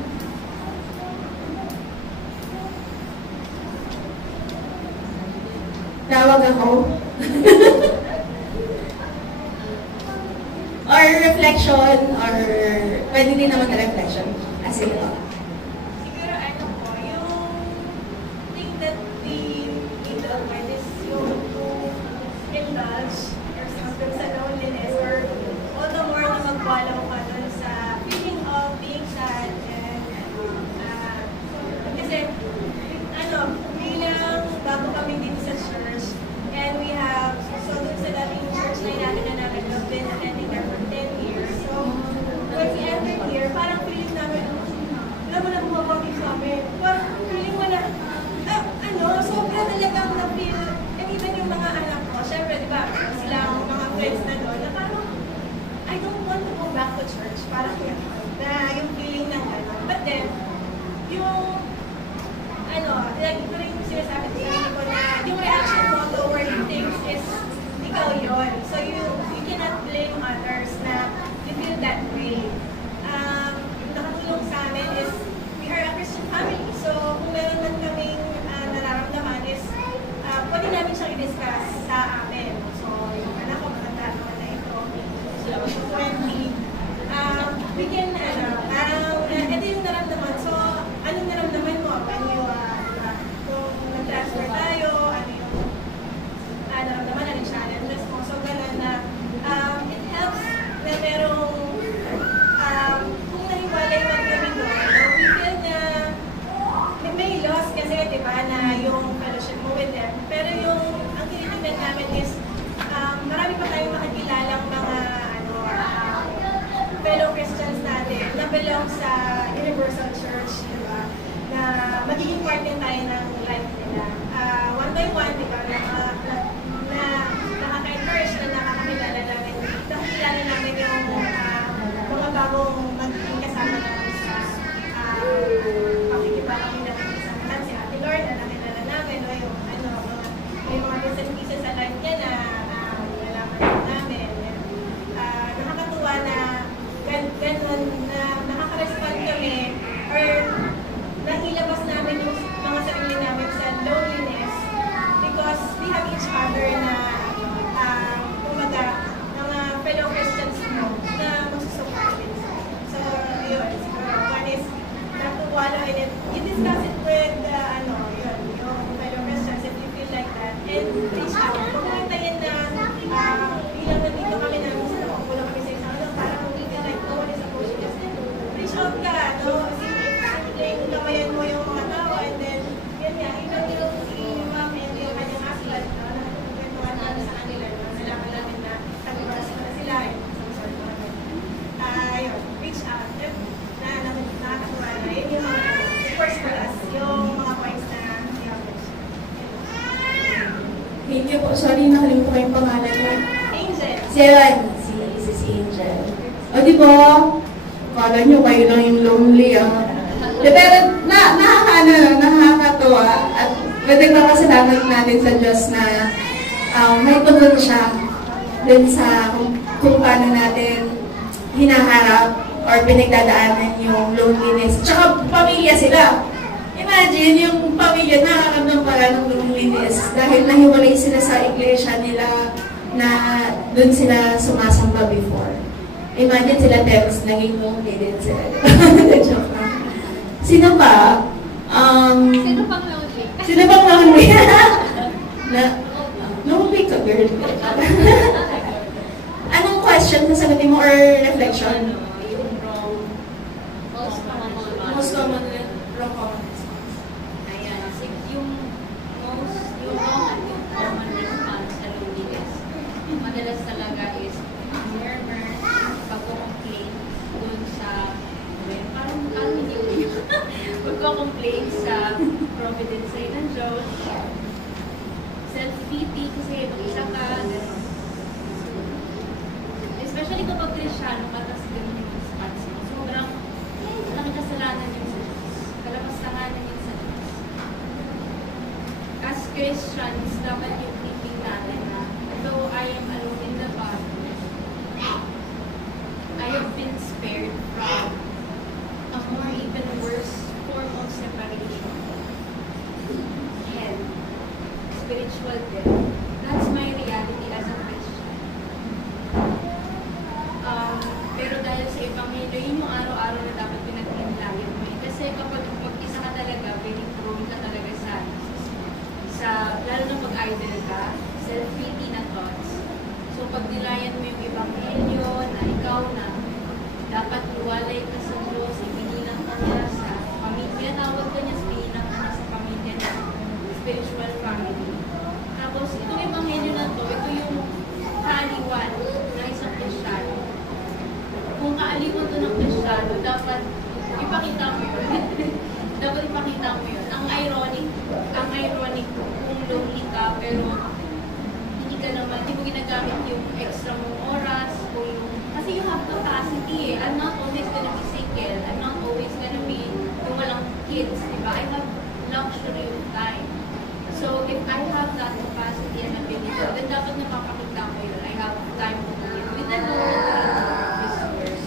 Tawag ako. Or reflection, or pwede din naman na reflection. As in, siguro po, yung thing that we need to avoid is yung to indulge ourselves sa loneliness, or all the more na mag-follow ka dun sa feeling of being sad. And kasi bilang bago kami dito sa church, and we have, so dun sa dating church na natin na namin, we've been attending there for 10 years. So, when we entered here, parang feeling namin, alam mo na bumabagay sa amin. Parang feeling mo na, sobra talagang na-feel. And even yung mga anak ko, syempre, di ba, sila ang mga friends na doon, na parang, I don't want to go back to church. Parang yun, na yung feeling ng gano'n. But then, yung, like, ito rin yung sinasabi ko na yung reaction mo toward things is, ikaw yun. So, you cannot blame others na you feel that way. Nakatulong sa amin is, we are a Christian family. So, kung meron man kaming nararamdaman is, pwede namin siyang i-discuss sa amin. So, yung anak ko, maganda naman na ito. So, 20. We can, parang, ito yung naramdaman. So, anong naramdaman mo? When you, kung nag-transfer tayo, ano yung naramdaman, ano yung challenges mo. So, gano'n na, it helps na merong, kung nahiwalay man kami doon, we feel na may loss kasi, di ba, na yung fellowship mo with them. Pero yung, ang tinitignan namin is, marami pa tayong makikilalang mga, fellow Christians natin na belong sa Universal Church, di ba, na magiging part din tayo ng life nila. One by one, di ba, na nakaka-encourage na nakakakilala namin yung mga bagong magiging kasama namin sa pakikiba kami namin kasama si Ate Lord na nakilala namin, o yung may mga bits and pieces sa life niya na nalaman namin. Nakakatuwa na ganun na nakaka-respond kami or nailabas namin yung mga sarili namin sa loneliness because we have each other na kumaga mga fellow Christians mo na magsusupport din. So, yun. Siguro, one is not to wallow in it. You discuss it with yung fellow Christians if you feel like that. And reach out. Kung hintayin na bilang nandito kami na wala kami sa isang parang we feel like no one is approaching us. Reach out ka, no? Simpleng gamayan mo yung mga tao and then, yun nga, ikaw yung si Ma'am and yung kanyang husband, no? Nakatugwentuhan namin sa kanila, no? Nalaman namin na tabi-baras na sila, yung sort of yun, reach out. Na nakakatuwa na, yun yung mga, first for us, yung mga points na i-approach. Thank you po. Sorry, nakalimutan ko yung pangalan niya. Angel. Si Angel. O di ba? Kala nyo kayo lang yung lonely, Pero nakakatuwa. At nagpapasalamat natin sa Diyos na may tugon siya dun sa kung paano natin hinaharap or pinagdadaanan yung loneliness. Tsaka pamilya sila. Imagine, yung pamilya nakakaramdam pala ng loneliness dahil nahiwalay sila sa iglesia nila na dun sila sumasamba before. Imagine sila text, naging lonely din sila. Joke lang. Sino pa? Sino pang lonely? Sino pang lonely? Lonely ka, girl. Anong question na sagutin mo or reflection? Yung wrong, most common one. Most common wrong common. Ayan, yung wrong at yung common response sa loneliness, madalas talaga is murmur, pagko-complain dun sa, parang hindi ulit, pagko-complain sa providence sa'yo ng Diyos, self-pity kasi mag-isa ka, gano'n. Especially kapag Kristiyano ka, tapos gano'n yung response mo. Sobrang malaking kasalanan yun sa Diyos. Kalapastanganan yun sa Diyos. As Christians, dapat yung thinking natin na though I am alone in the body, I have been spared from a more even worse form of separation. Hell. Spiritual death. That's my reality as a Christian. Pero dahil sa Ebanghelyo, yun yung araw-araw na dapat pinag-iinlayan mo. Kasi kapag isa ka talaga, very prone ka talaga sa lalo na pag-idol ka, self-pity na thoughts. So pag nilayan mo yung Ebanghelyo na ikaw na dapat luwalay ka sa Diyos, ipinilang ka niya sa pamilya, tawag ka niya, ipinilang ka niya sa pamilya na spiritual family. Tapos itong Ebanghelyo na to, ito yung kaaliwan na isang Kristiyano. Kung kaaliwan to ng Kristiyano, dapat ipakita mo yun. Dapat ipakita mo yun. Ang ironic kung lonely ka, pero hindi ka naman, hindi mo ginagamit yung extra mong oras, o yung, kasi you have capacity eh. I'm not always gonna be single. I'm not always gonna be yung walang kids, diba? I have luxury of time. So, if I have that capacity and ability, then dapat napapakita ko yun. I have time to be with the Lord, His Word.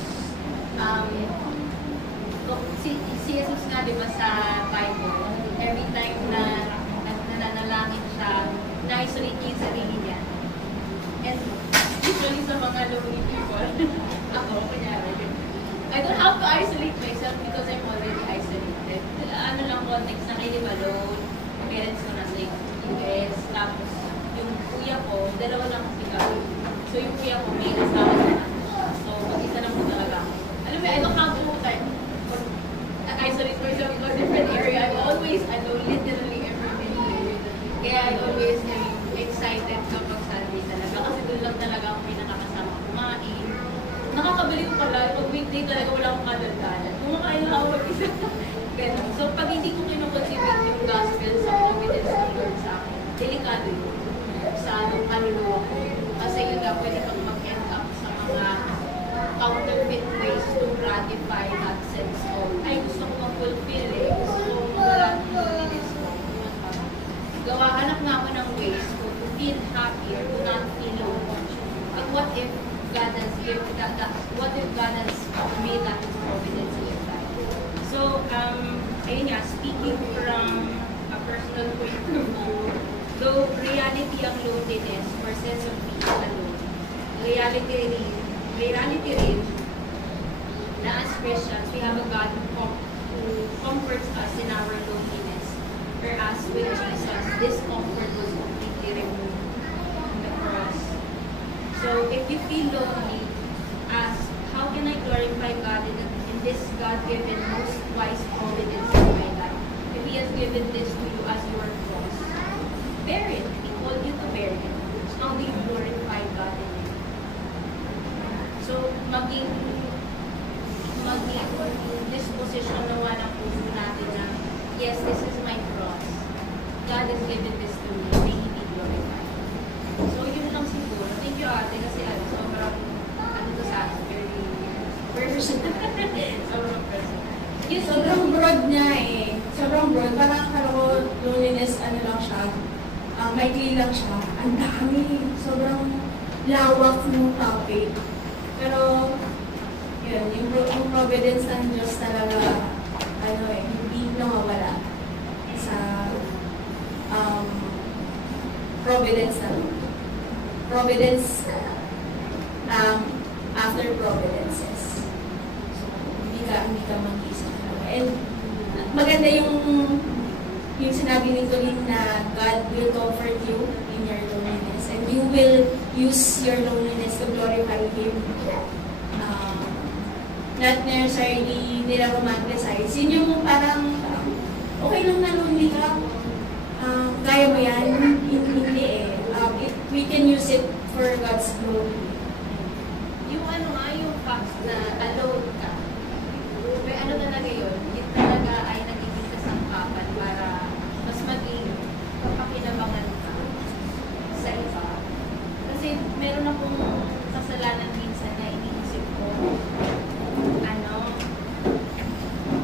Si Jesus nga, di ba, sa Bible, every time na nananalangin siya, na-isolate niya yung sarili niya. And usually sa mga lonely people, ako, kunyari, I don't have to isolate myself because I'm already isolated. Ano lang context na kayo, di ba, alone, parents ko nasa US, tapos yung kuya ko, dalawa lang kasi kami. So yung kuya ko, may asawa na. So mag-isa lang po talaga ako. Alam mo, I don't have to time or isolate myself in a different area. I'm always alone, literally every minute. Kaya I always am excited kapag Sunday talaga. Kasi doon lang talaga ako may nakakasama kumain. Nakakabaliw pala, pag weekday talaga wala akong kadaldalan. Kumakain lang ako mag-isa. Ganun. So pag hindi ko kinukultivate yung gospel sa providence ng Lord sa akin, delikado yun sa kaluluwa ko. Kasi yun nga, pwede kang mag-end up sa mga counterfeit ways to gratify that sense of, ay gusto ko ma-fulfill eh, gusto ko mawala ng loneliness ko. Hanap nga ako ng ways to feel happier, to not feel alone. But what if God has given that, what if God has made that His providence in your life? So, ayun nga, speaking from a personal point of view, though reality ang loneliness or sense of being alone, reality rin na as Christians, we have a God who comforts us in our loneliness. Whereas with Jesus, this comfort was completely removed on the cross. So if you feel lonely, ask, how can I glorify God in this God-given, most wise providence in my life? If He has given this to you as your cross, bear it. He told you to bear it. How do you glorify God in it? So, maging disposition na wala ng puso natin na, yes, this is my cross. God has given this to me. May He be glorified. So, yun lang siguro. Thank you, ate, kasi sobrang, to sa akin, very personal. Sobrang personal. Yes, sobrang broad niya eh. Sobrang broad. Parang ako, loneliness, lang siya. Maikli lang siya. Ang dami. Sobrang lawak ng topic. Pero, yun, yung providence ng Diyos talaga, ano eh, hindi nawawala sa providence after providences. So, hindi ka mag-isa talaga. And maganda yung sinabi ni Colleen na God will comfort you in your loneliness and you will use your loneliness to glorify Him. Not necessarily nila romanticize. Yun yung parang okay lang na lonely ka. Kaya mo yan? Hindi eh. We can use it for God's glory. Yung yung fact na alone ka, may talaga yun, yun talaga ay nagiging kasangkapan para mas maging kapakinabangan ka sa iba. Kasi meron akong kasalanan minsan na iniisip ko,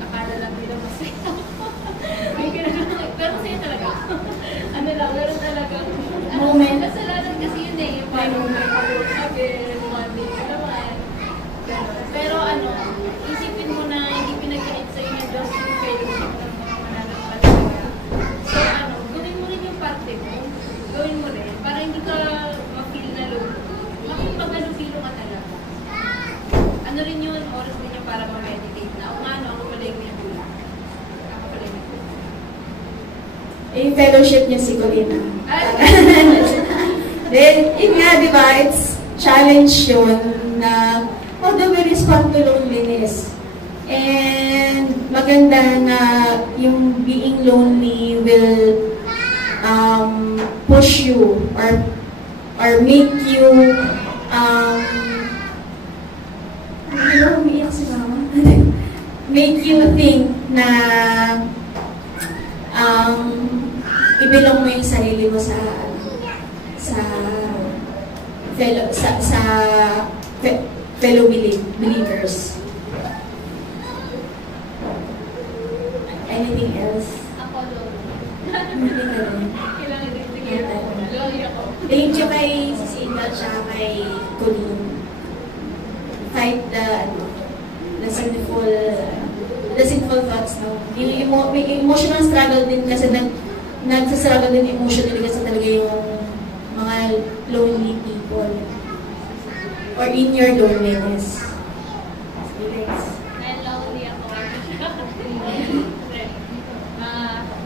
akala lang bilang masaya. Pero masaya talaga. Meron talaga. Moment. Kasalanan kasi yun eh, yung parang sabi, money, naman. Pero isipin mo na hindi pinag-iit sa'yo ng Diyos yung fellowship ng mga mananampalataya. So gawin mo rin yung parte mo. Gawin mo rin. Para hindi ka ma-feel na low. Makipag-alufilo ka talaga. Ano rin yun, oras din yung para ma-meditate na. O ako pala yung may hula. Ako pala yung may hula. Yung fellowship niya si Corina. Then, yun nga, di ba, it's challenge yun na how do we respond to loneliness? And maganda na yung being lonely will push you or make you umiiyak si mama. Make you think na ibilong mo yung sarili mo sa fellow believers. Anything else? Ako lonely. Hindi ka rin. Kailangan din sige ako. Lonely ako. Thank you kay Cecilia at kay Colleen. Fight the sinful thoughts. No? May emotional struggle din kasi nagsastruggle din emotionally kasi talaga yung mga lonely people or in your loneliness. Dahil lonely ako.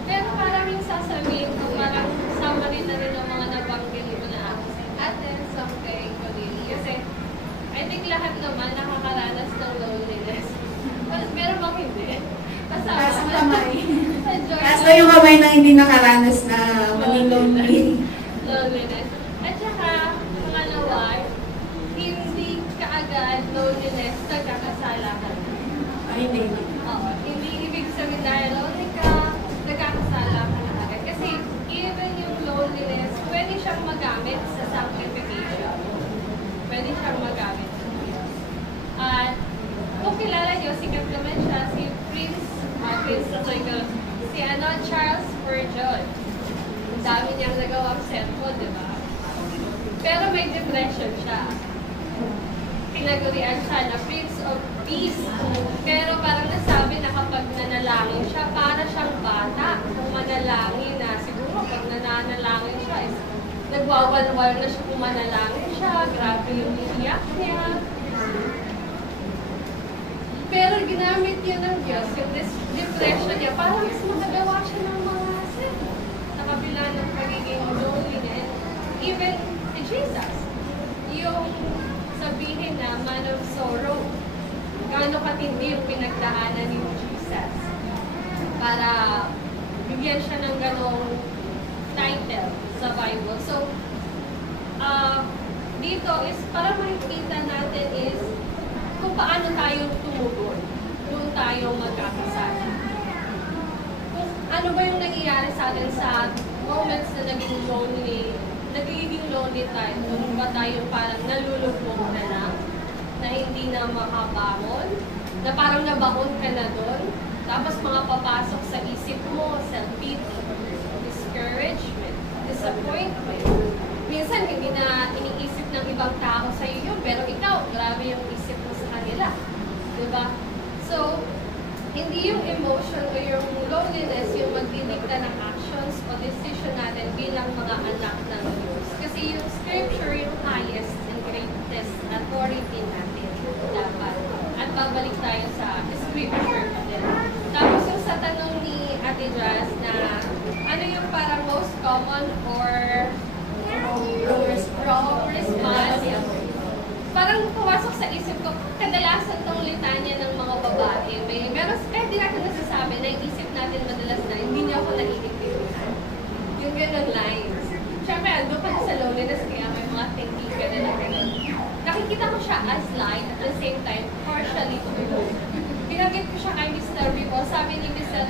Pero parang yung sasabihin ko, parang sama rin na rin ang mga nabanggit mo na ako sa atin, someday, kasi I think lahat naman nakakaranas ng loneliness. Pero bang hindi? Taas ang kamay. Taas na yung kamay na hindi nakaranas na maging lonely. Loneliness. At saka, pangalawa, hindi kaagad loneliness, nagkakasala ka. Hindi. Oo. Hindi ibig sabihin dahil lonely ka, nagkakasala ka na agad. Kasi even yung loneliness, pwede siyang magamit sa sanctification. Pwede siyang magamit. At kung kilala niyo, sikat naman siya, si Charles Spurgeon. Ang dami niyang nagawang cellphone, di ba? Pero may depression siya. Tinagurian siya na Prince of Peace. Pero parang nasabi na kapag nanalangin siya, para siyang bata. Kung manalangin na, siguro pag nananalangin siya, nagwawalwal na siya kung manalangin siya, grabe yung iiyak niya. Pero ginamit niya ng Diyos yung depression niya para mas makagawa siya ng mga sin. Sa kabila ng pagiging lonely niya. Even si Jesus, yung sabihin na man of sorrow, gaano katindi yung pinagdaanan ni Jesus para bigyan siya ng ganong title sa Bible. So, dito is para makikita natin is kung paano tayo tumugon, kung tayo magkakasala. Kung ano ba yung nangyayari sa atin sa moments na nagiging lonely tayo, kung ba tayo parang nalulubog na lang, na hindi na makabangon, na parang nabaon ka na doon, tapos mga papasok sa isip mo, self-pity, discouragement, disappointment. Minsan hindi na iniisip ng ibang tao sa iyo yun, pero ikaw, grabe yung isip mo sa kanila. ganda ng actions o decision natin bilang mga anak ng Diyos. Kasi yung scripture, yung highest and greatest authority natin dapat. At babalik tayo sa scripture natin. Tapos yung sa tanong ni Ate Jazz na ano yung parang most common or wrong response, parang pumasok sa isip ko, kadalasan tong litanya ng mga babae. Pero kahit di natin nasasabi, naiisip natin madalas na hindi niya ako naiintindihan. Yung ganun lines. Siyempre, ando pa sa loneliness, kaya may mga thinking ka na ganun. Nakikita ko siya as light, at the same time, partially true. Pinagit ko siya kay Mr. Rico. Sabi ni Mr.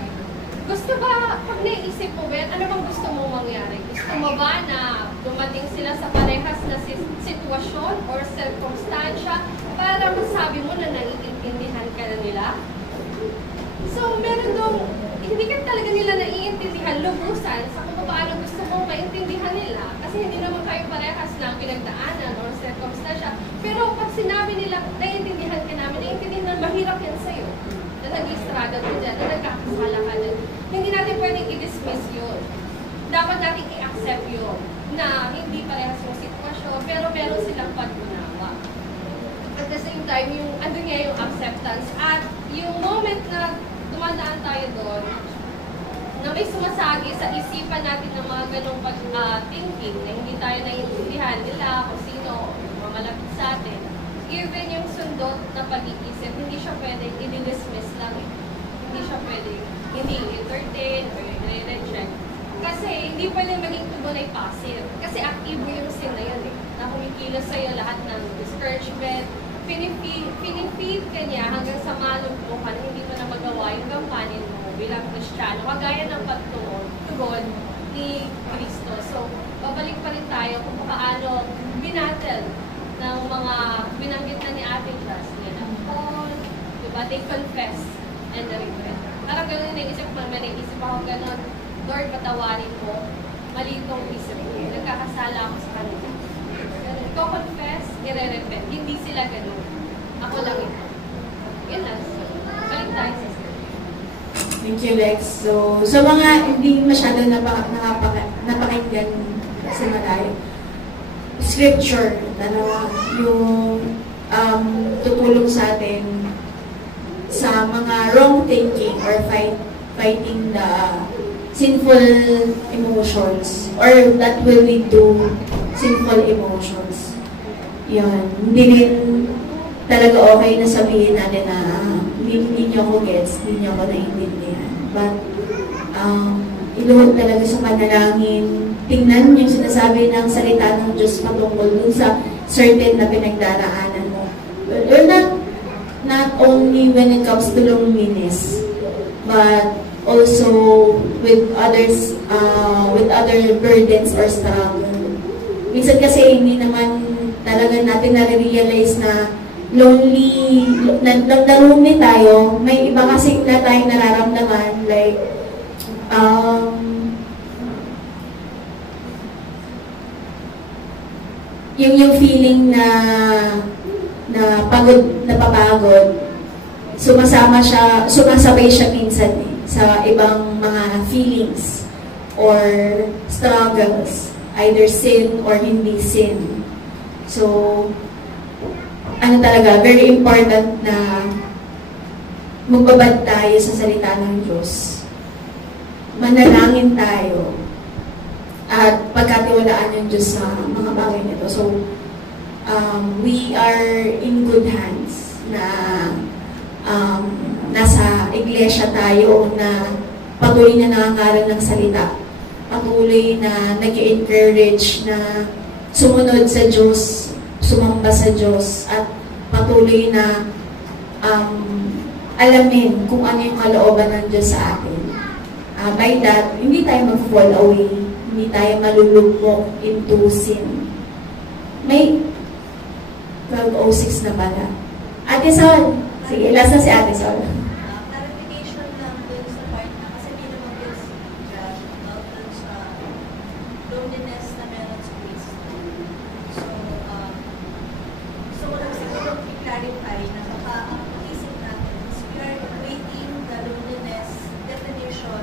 Gusto ba, pag naisip mo ba, ano bang gusto mong mangyari? Gusto mo ba na dumating sila sa parehas na sitwasyon or circumstansya para masabi mo na naiintindihan ka na nila? So, meron dong, hindi ka talaga nila naiintindihan, lubusan sa kung paano gusto mong maintindihan nila. Kasi hindi naman kayo parehas ng pinagdaanan or circumstansya. Pero pag sinabi nila, naiintindihan ka namin, naiintindihan na mahirap yan sa'yo. Na nag-i-struggle ko dyan, na nagkakasala ka dyan. Hindi natin pwedeng i-dismiss yun. Dapat natin i-accept yun na hindi parehas yung sitwasyon, pero meron silang pag-unawa. At the same time, yung, andun nga yung acceptance. At yung moment na dumadaan tayo doon, na may sumasagi sa isipan natin ng mga ganong thinking, na hindi tayo naiintindihan nila kung sino o malapit sa atin. Even yung sundot na pag-iisip, hindi siya pwedeng i-dismiss lang. Hindi siya pwedeng hindi entertain or i-reject. Kasi hindi pwedeng maging tugon ay passive. Kasi active yung sin na yun eh. Na kumikilos sa'yo lahat ng discouragement, pinipid ka niya hanggang sa malumpo ka na hindi mo na magawa yung gampanin mo bilang Kristiyano, kagaya ng pagtugon ni Kristo. So, babalik pa rin tayo kung paano binattle ng mga binanggit na ni Ate Jazz nila. Diba? They confess and regret. Parang gano'n yung isip ko, may naisip ako gano'n, Lord, patawarin mo, mali itong isip ko. Nagkakasala ako sa kanila. Ikaw confess, i-repent. Hindi sila gano'n. Ako lang ito. Yun lang. Balik tayo sa scripture. Thank you, Lex. So, sa mga hindi masyado napakinggan sa malayo, scripture, yung tutulong sa atin sa mga wrong thinking or fighting the sinful emotions or that will lead to sinful emotions. Yun. Hindi rin talaga okay na sabihin natin na hindi niyo ako gets, hindi niyo ako naiintindihan. But, iluhod talaga sa panalangin. Tingnan yung sinasabi ng salita ng Diyos patungkol dun sa certain na pinagdaraanan mo. Well, not only when it comes to loneliness, but also with others, with other burdens or struggle. Minsan kasi hindi naman talaga natin nare-realize na lonely tayo. May iba kasi na tayong nararamdaman, like, yung feeling na napapagod, sumasabay siya minsan sa ibang mga feelings or struggles, either sin or hindi sin. So, talaga, very important na magbabad tayo sa salita ng Diyos. Manalangin tayo at pagkatiwalaan yung Diyos sa mga bagay nito. So, we are in good hands na nasa iglesia tayo na patuloy na nangangaral ng salita. Patuloy na nag-encourage na sumunod sa Diyos, sumamba sa Diyos, at patuloy na alamin kung ano yung kalooban ng Diyos sa atin. By that, hindi tayo mag-fall away, hindi tayo malulugmok into sin. May 12:06 na pala. Ate Sol, sige, last na si Ate Sol. Clarification lang dun sa part na kasi hindi naman yun si Josh about dun sa loneliness na meron sa Kristo. So, gusto ko lang siguro i-clarify na baka ang isip natin is we are equating the loneliness definition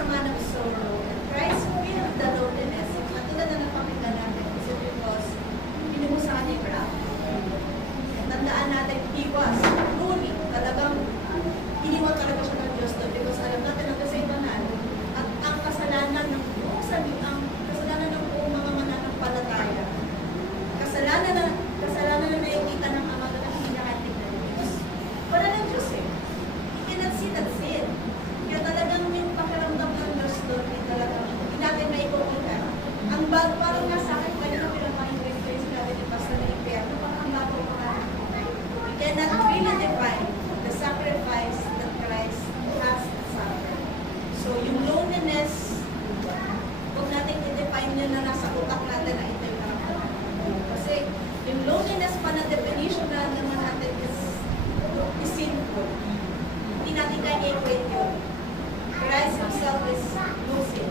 sama ng sorrow. And Christ filled the loneliness. Katulad na napakinggan natin, is because pinimo sa kanya yung wrath. And tandaan natin, he was truly, talagang iniwan talaga siya ng Diyos doon because alam natin ang kasaybanan at ang kasalanan ng buong ang kasalanan ng buong mga mananampalataya. Kasalanan na nakikita ng Ama na hindi nakatignan. Because wala ng Diyos eh. You cannot see that sin. Kaya talagang yung pakiramdam ng Diyos doon ay talagang hindi natin maipupulta. Ang bago, parang nga sa akin, pwede na pinapahingin ko yung sinabi ni Pastor na Impierno, parang ang bago ko na. We cannot really define the sacrifice that Christ has suffered. So yung loneliness, huwag natin i-define yun na nasa utak natin na ito yung nakakamit. Kasi yung loneliness pa na definition na naman natin is sinful. Hindi natin kaya i-equate yun. Christ himself is no sin.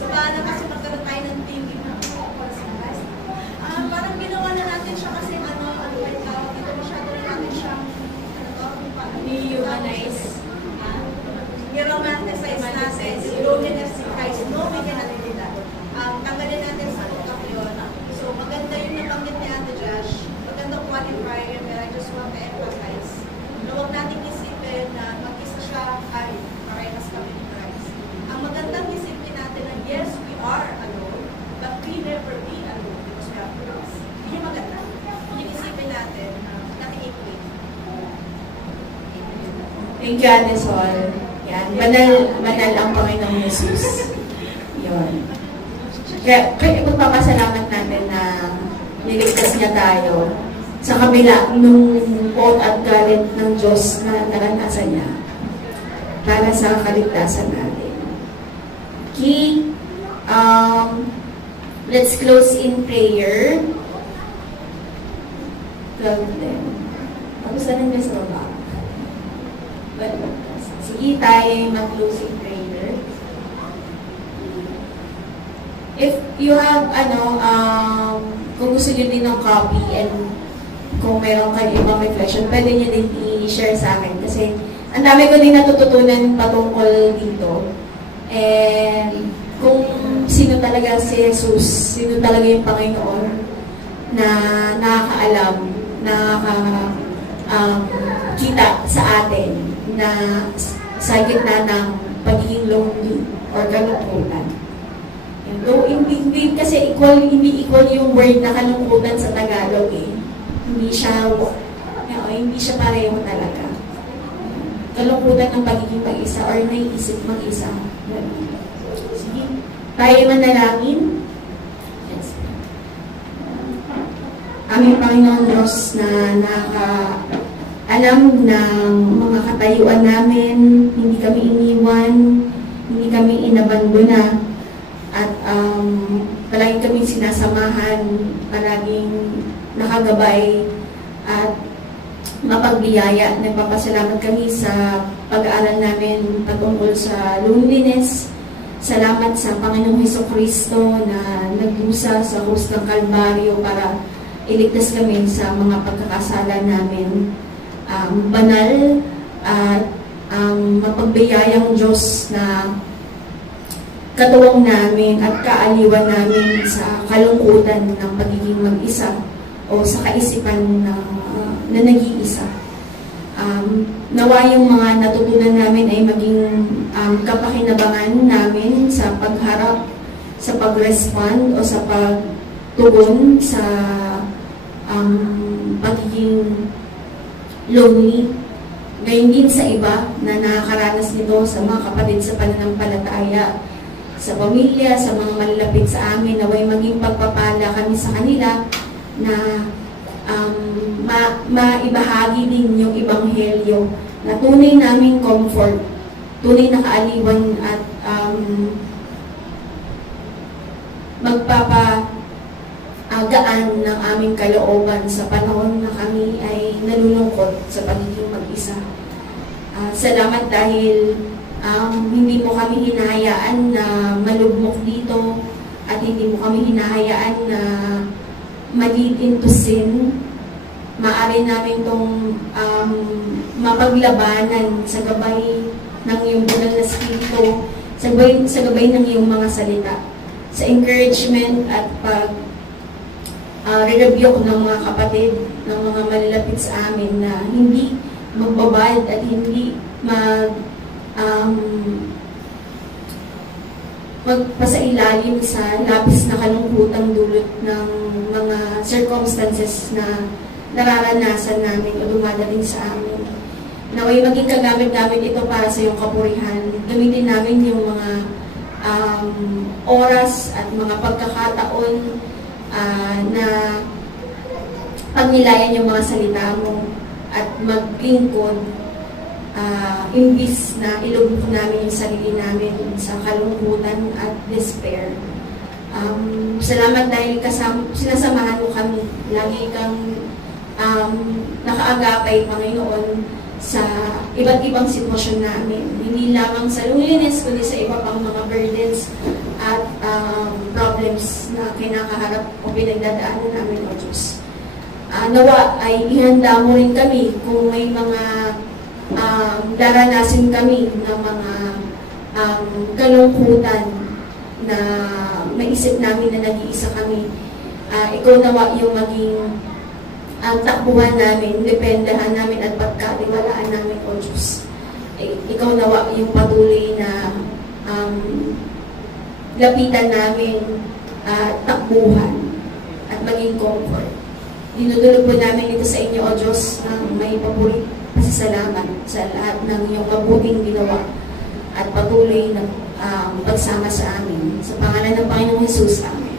So paano kasi magkaroon tayo ng thinking na para sa Christ? Parang ginawa na natin siya kasi wait tawag dito, masyado na natin siyang Humanize. I-romanticize natin yung loneliness si Christ. No, we cannot do that. Tanggalin natin sa utak yun. So maganda yung nabanggit ni Ate Josh. Magandang qualifier yun, but I just want to emphasize na huwag natin isipin na mag-isa siya ay parehas kami ni Christ. Ang magandang isipin natin na yes, we are alone, but we never be alone because we have Christ. Hindi yung maganda. Yung isipin natin na natin-equate. Thank you, Ate Sol. Yan. Banal ang Panginoong Jesus. Yun. Kaya ipagpapasalamat natin na niligtas niya tayo sa kabila nung quote at galit ng Diyos na naranasan niya para sa kaligtasan natin. Okay. Let's close in prayer. Tapos na nang sa baba. Sige, tayo mag-close in prayer. If you have, kung gusto nyo din ng copy and kung meron kayo ibang reflection, pwede nyo din i-share sa akin. Kasi ang dami ko din natututunan patungkol dito. And kung sino talaga si Jesus, sino talaga yung Panginoon na nakakaalam, kita sa atin na sa gitna ng pagiging lonely or kalungkutan. Though hindi kasi hindi equal yung word na kalungkutan sa Tagalog eh. Hindi siya pareho talaga. Kalungkutan ng pagiging mag-isa or naiisip mag-isa. Sige. Tayo manalangin. Yes. Aming Panginoon Diyos na alam ng mga katayuan namin, hindi kami iniwan, hindi kami inabandona, at palagi kami sinasamahan, palaging nakagabay, at mapagbiyaya. Nagpapasalamat kami sa pag-aaral namin patungkol sa loneliness. Salamat sa Panginoong Hesukristo na nagdusa sa krus ng Kalbaryo para iligtas kami sa mga pagkakasala namin. Banal at mapagbiyayang Diyos na katuwang namin at kaaliwan namin sa kalungkutan ng pagiging mag-isa o sa kaisipan na nag-iisa. Nawa yung mga natutunan namin ay maging kapakinabangan namin sa pagharap, sa pag-respond o sa pagtugon sa pagiging lonely. Gayon din sa iba na nakakaranas nito sa mga kapatid sa pananampalataya, sa pamilya, sa mga malalapit sa amin, naway maging pagpapala kami sa kanila na maibahagi din yung Ebanghelyo na tunay naming comfort, tunay na kaaliwan at magpapagaan ng aming kalooban sa panahon na kami ay nalulungkot sa pagiging mag-isa. Salamat dahil hindi mo kami hinahayaan na malugmok dito at hindi mo kami hinahayaan na ma-lead into sin. Maaari namin itong mapaglabanan sa gabay ng iyong bunal na Espiritu. sa gabay ng iyong mga salita, sa encouragement at re-review ng mga kapatid, ng mga malalapit sa amin na hindi magbabad at hindi magpasailalim sa labis na kalungkutang dulot ng mga circumstances na nararanasan namin o dumadating sa amin. Naway maging kagamit-gamit ito para sa iyong kapurihan. Gamitin namin yung mga oras at mga pagkakataon na pagnilayan yung mga salita mo at maglingkod imbis na ilubog namin yung sarili namin sa kalungkutan at despair. Salamat dahil sinasamahan mo kami. Lagi kang nakaagapay, Panginoon, sa iba't ibang sitwasyon namin. Hindi lamang sa loneliness, kundi sa iba pang mga burdens at problems na kinakaharap o pinagdadaanan namin, O Diyos. Nawa ay ihanda mo rin kami kung may mga daranasin kami ng mga kalungkutan na maisip namin na nag-iisa kami. Ikaw nawa yung maging takbuhan namin, dependahan namin at pagkatiwalaan namin, O Diyos. Ikaw nawa yung patuloy na lapitan namin, takbuhan at maging comfort. Dinudulog po namin ito sa inyo, O Diyos, ng may papuri, pasasalamat sa lahat ng iyong mabuting ginawa at patuloy na pagsama sa amin. Sa pangalan ng Panginoong Jesus, Amen.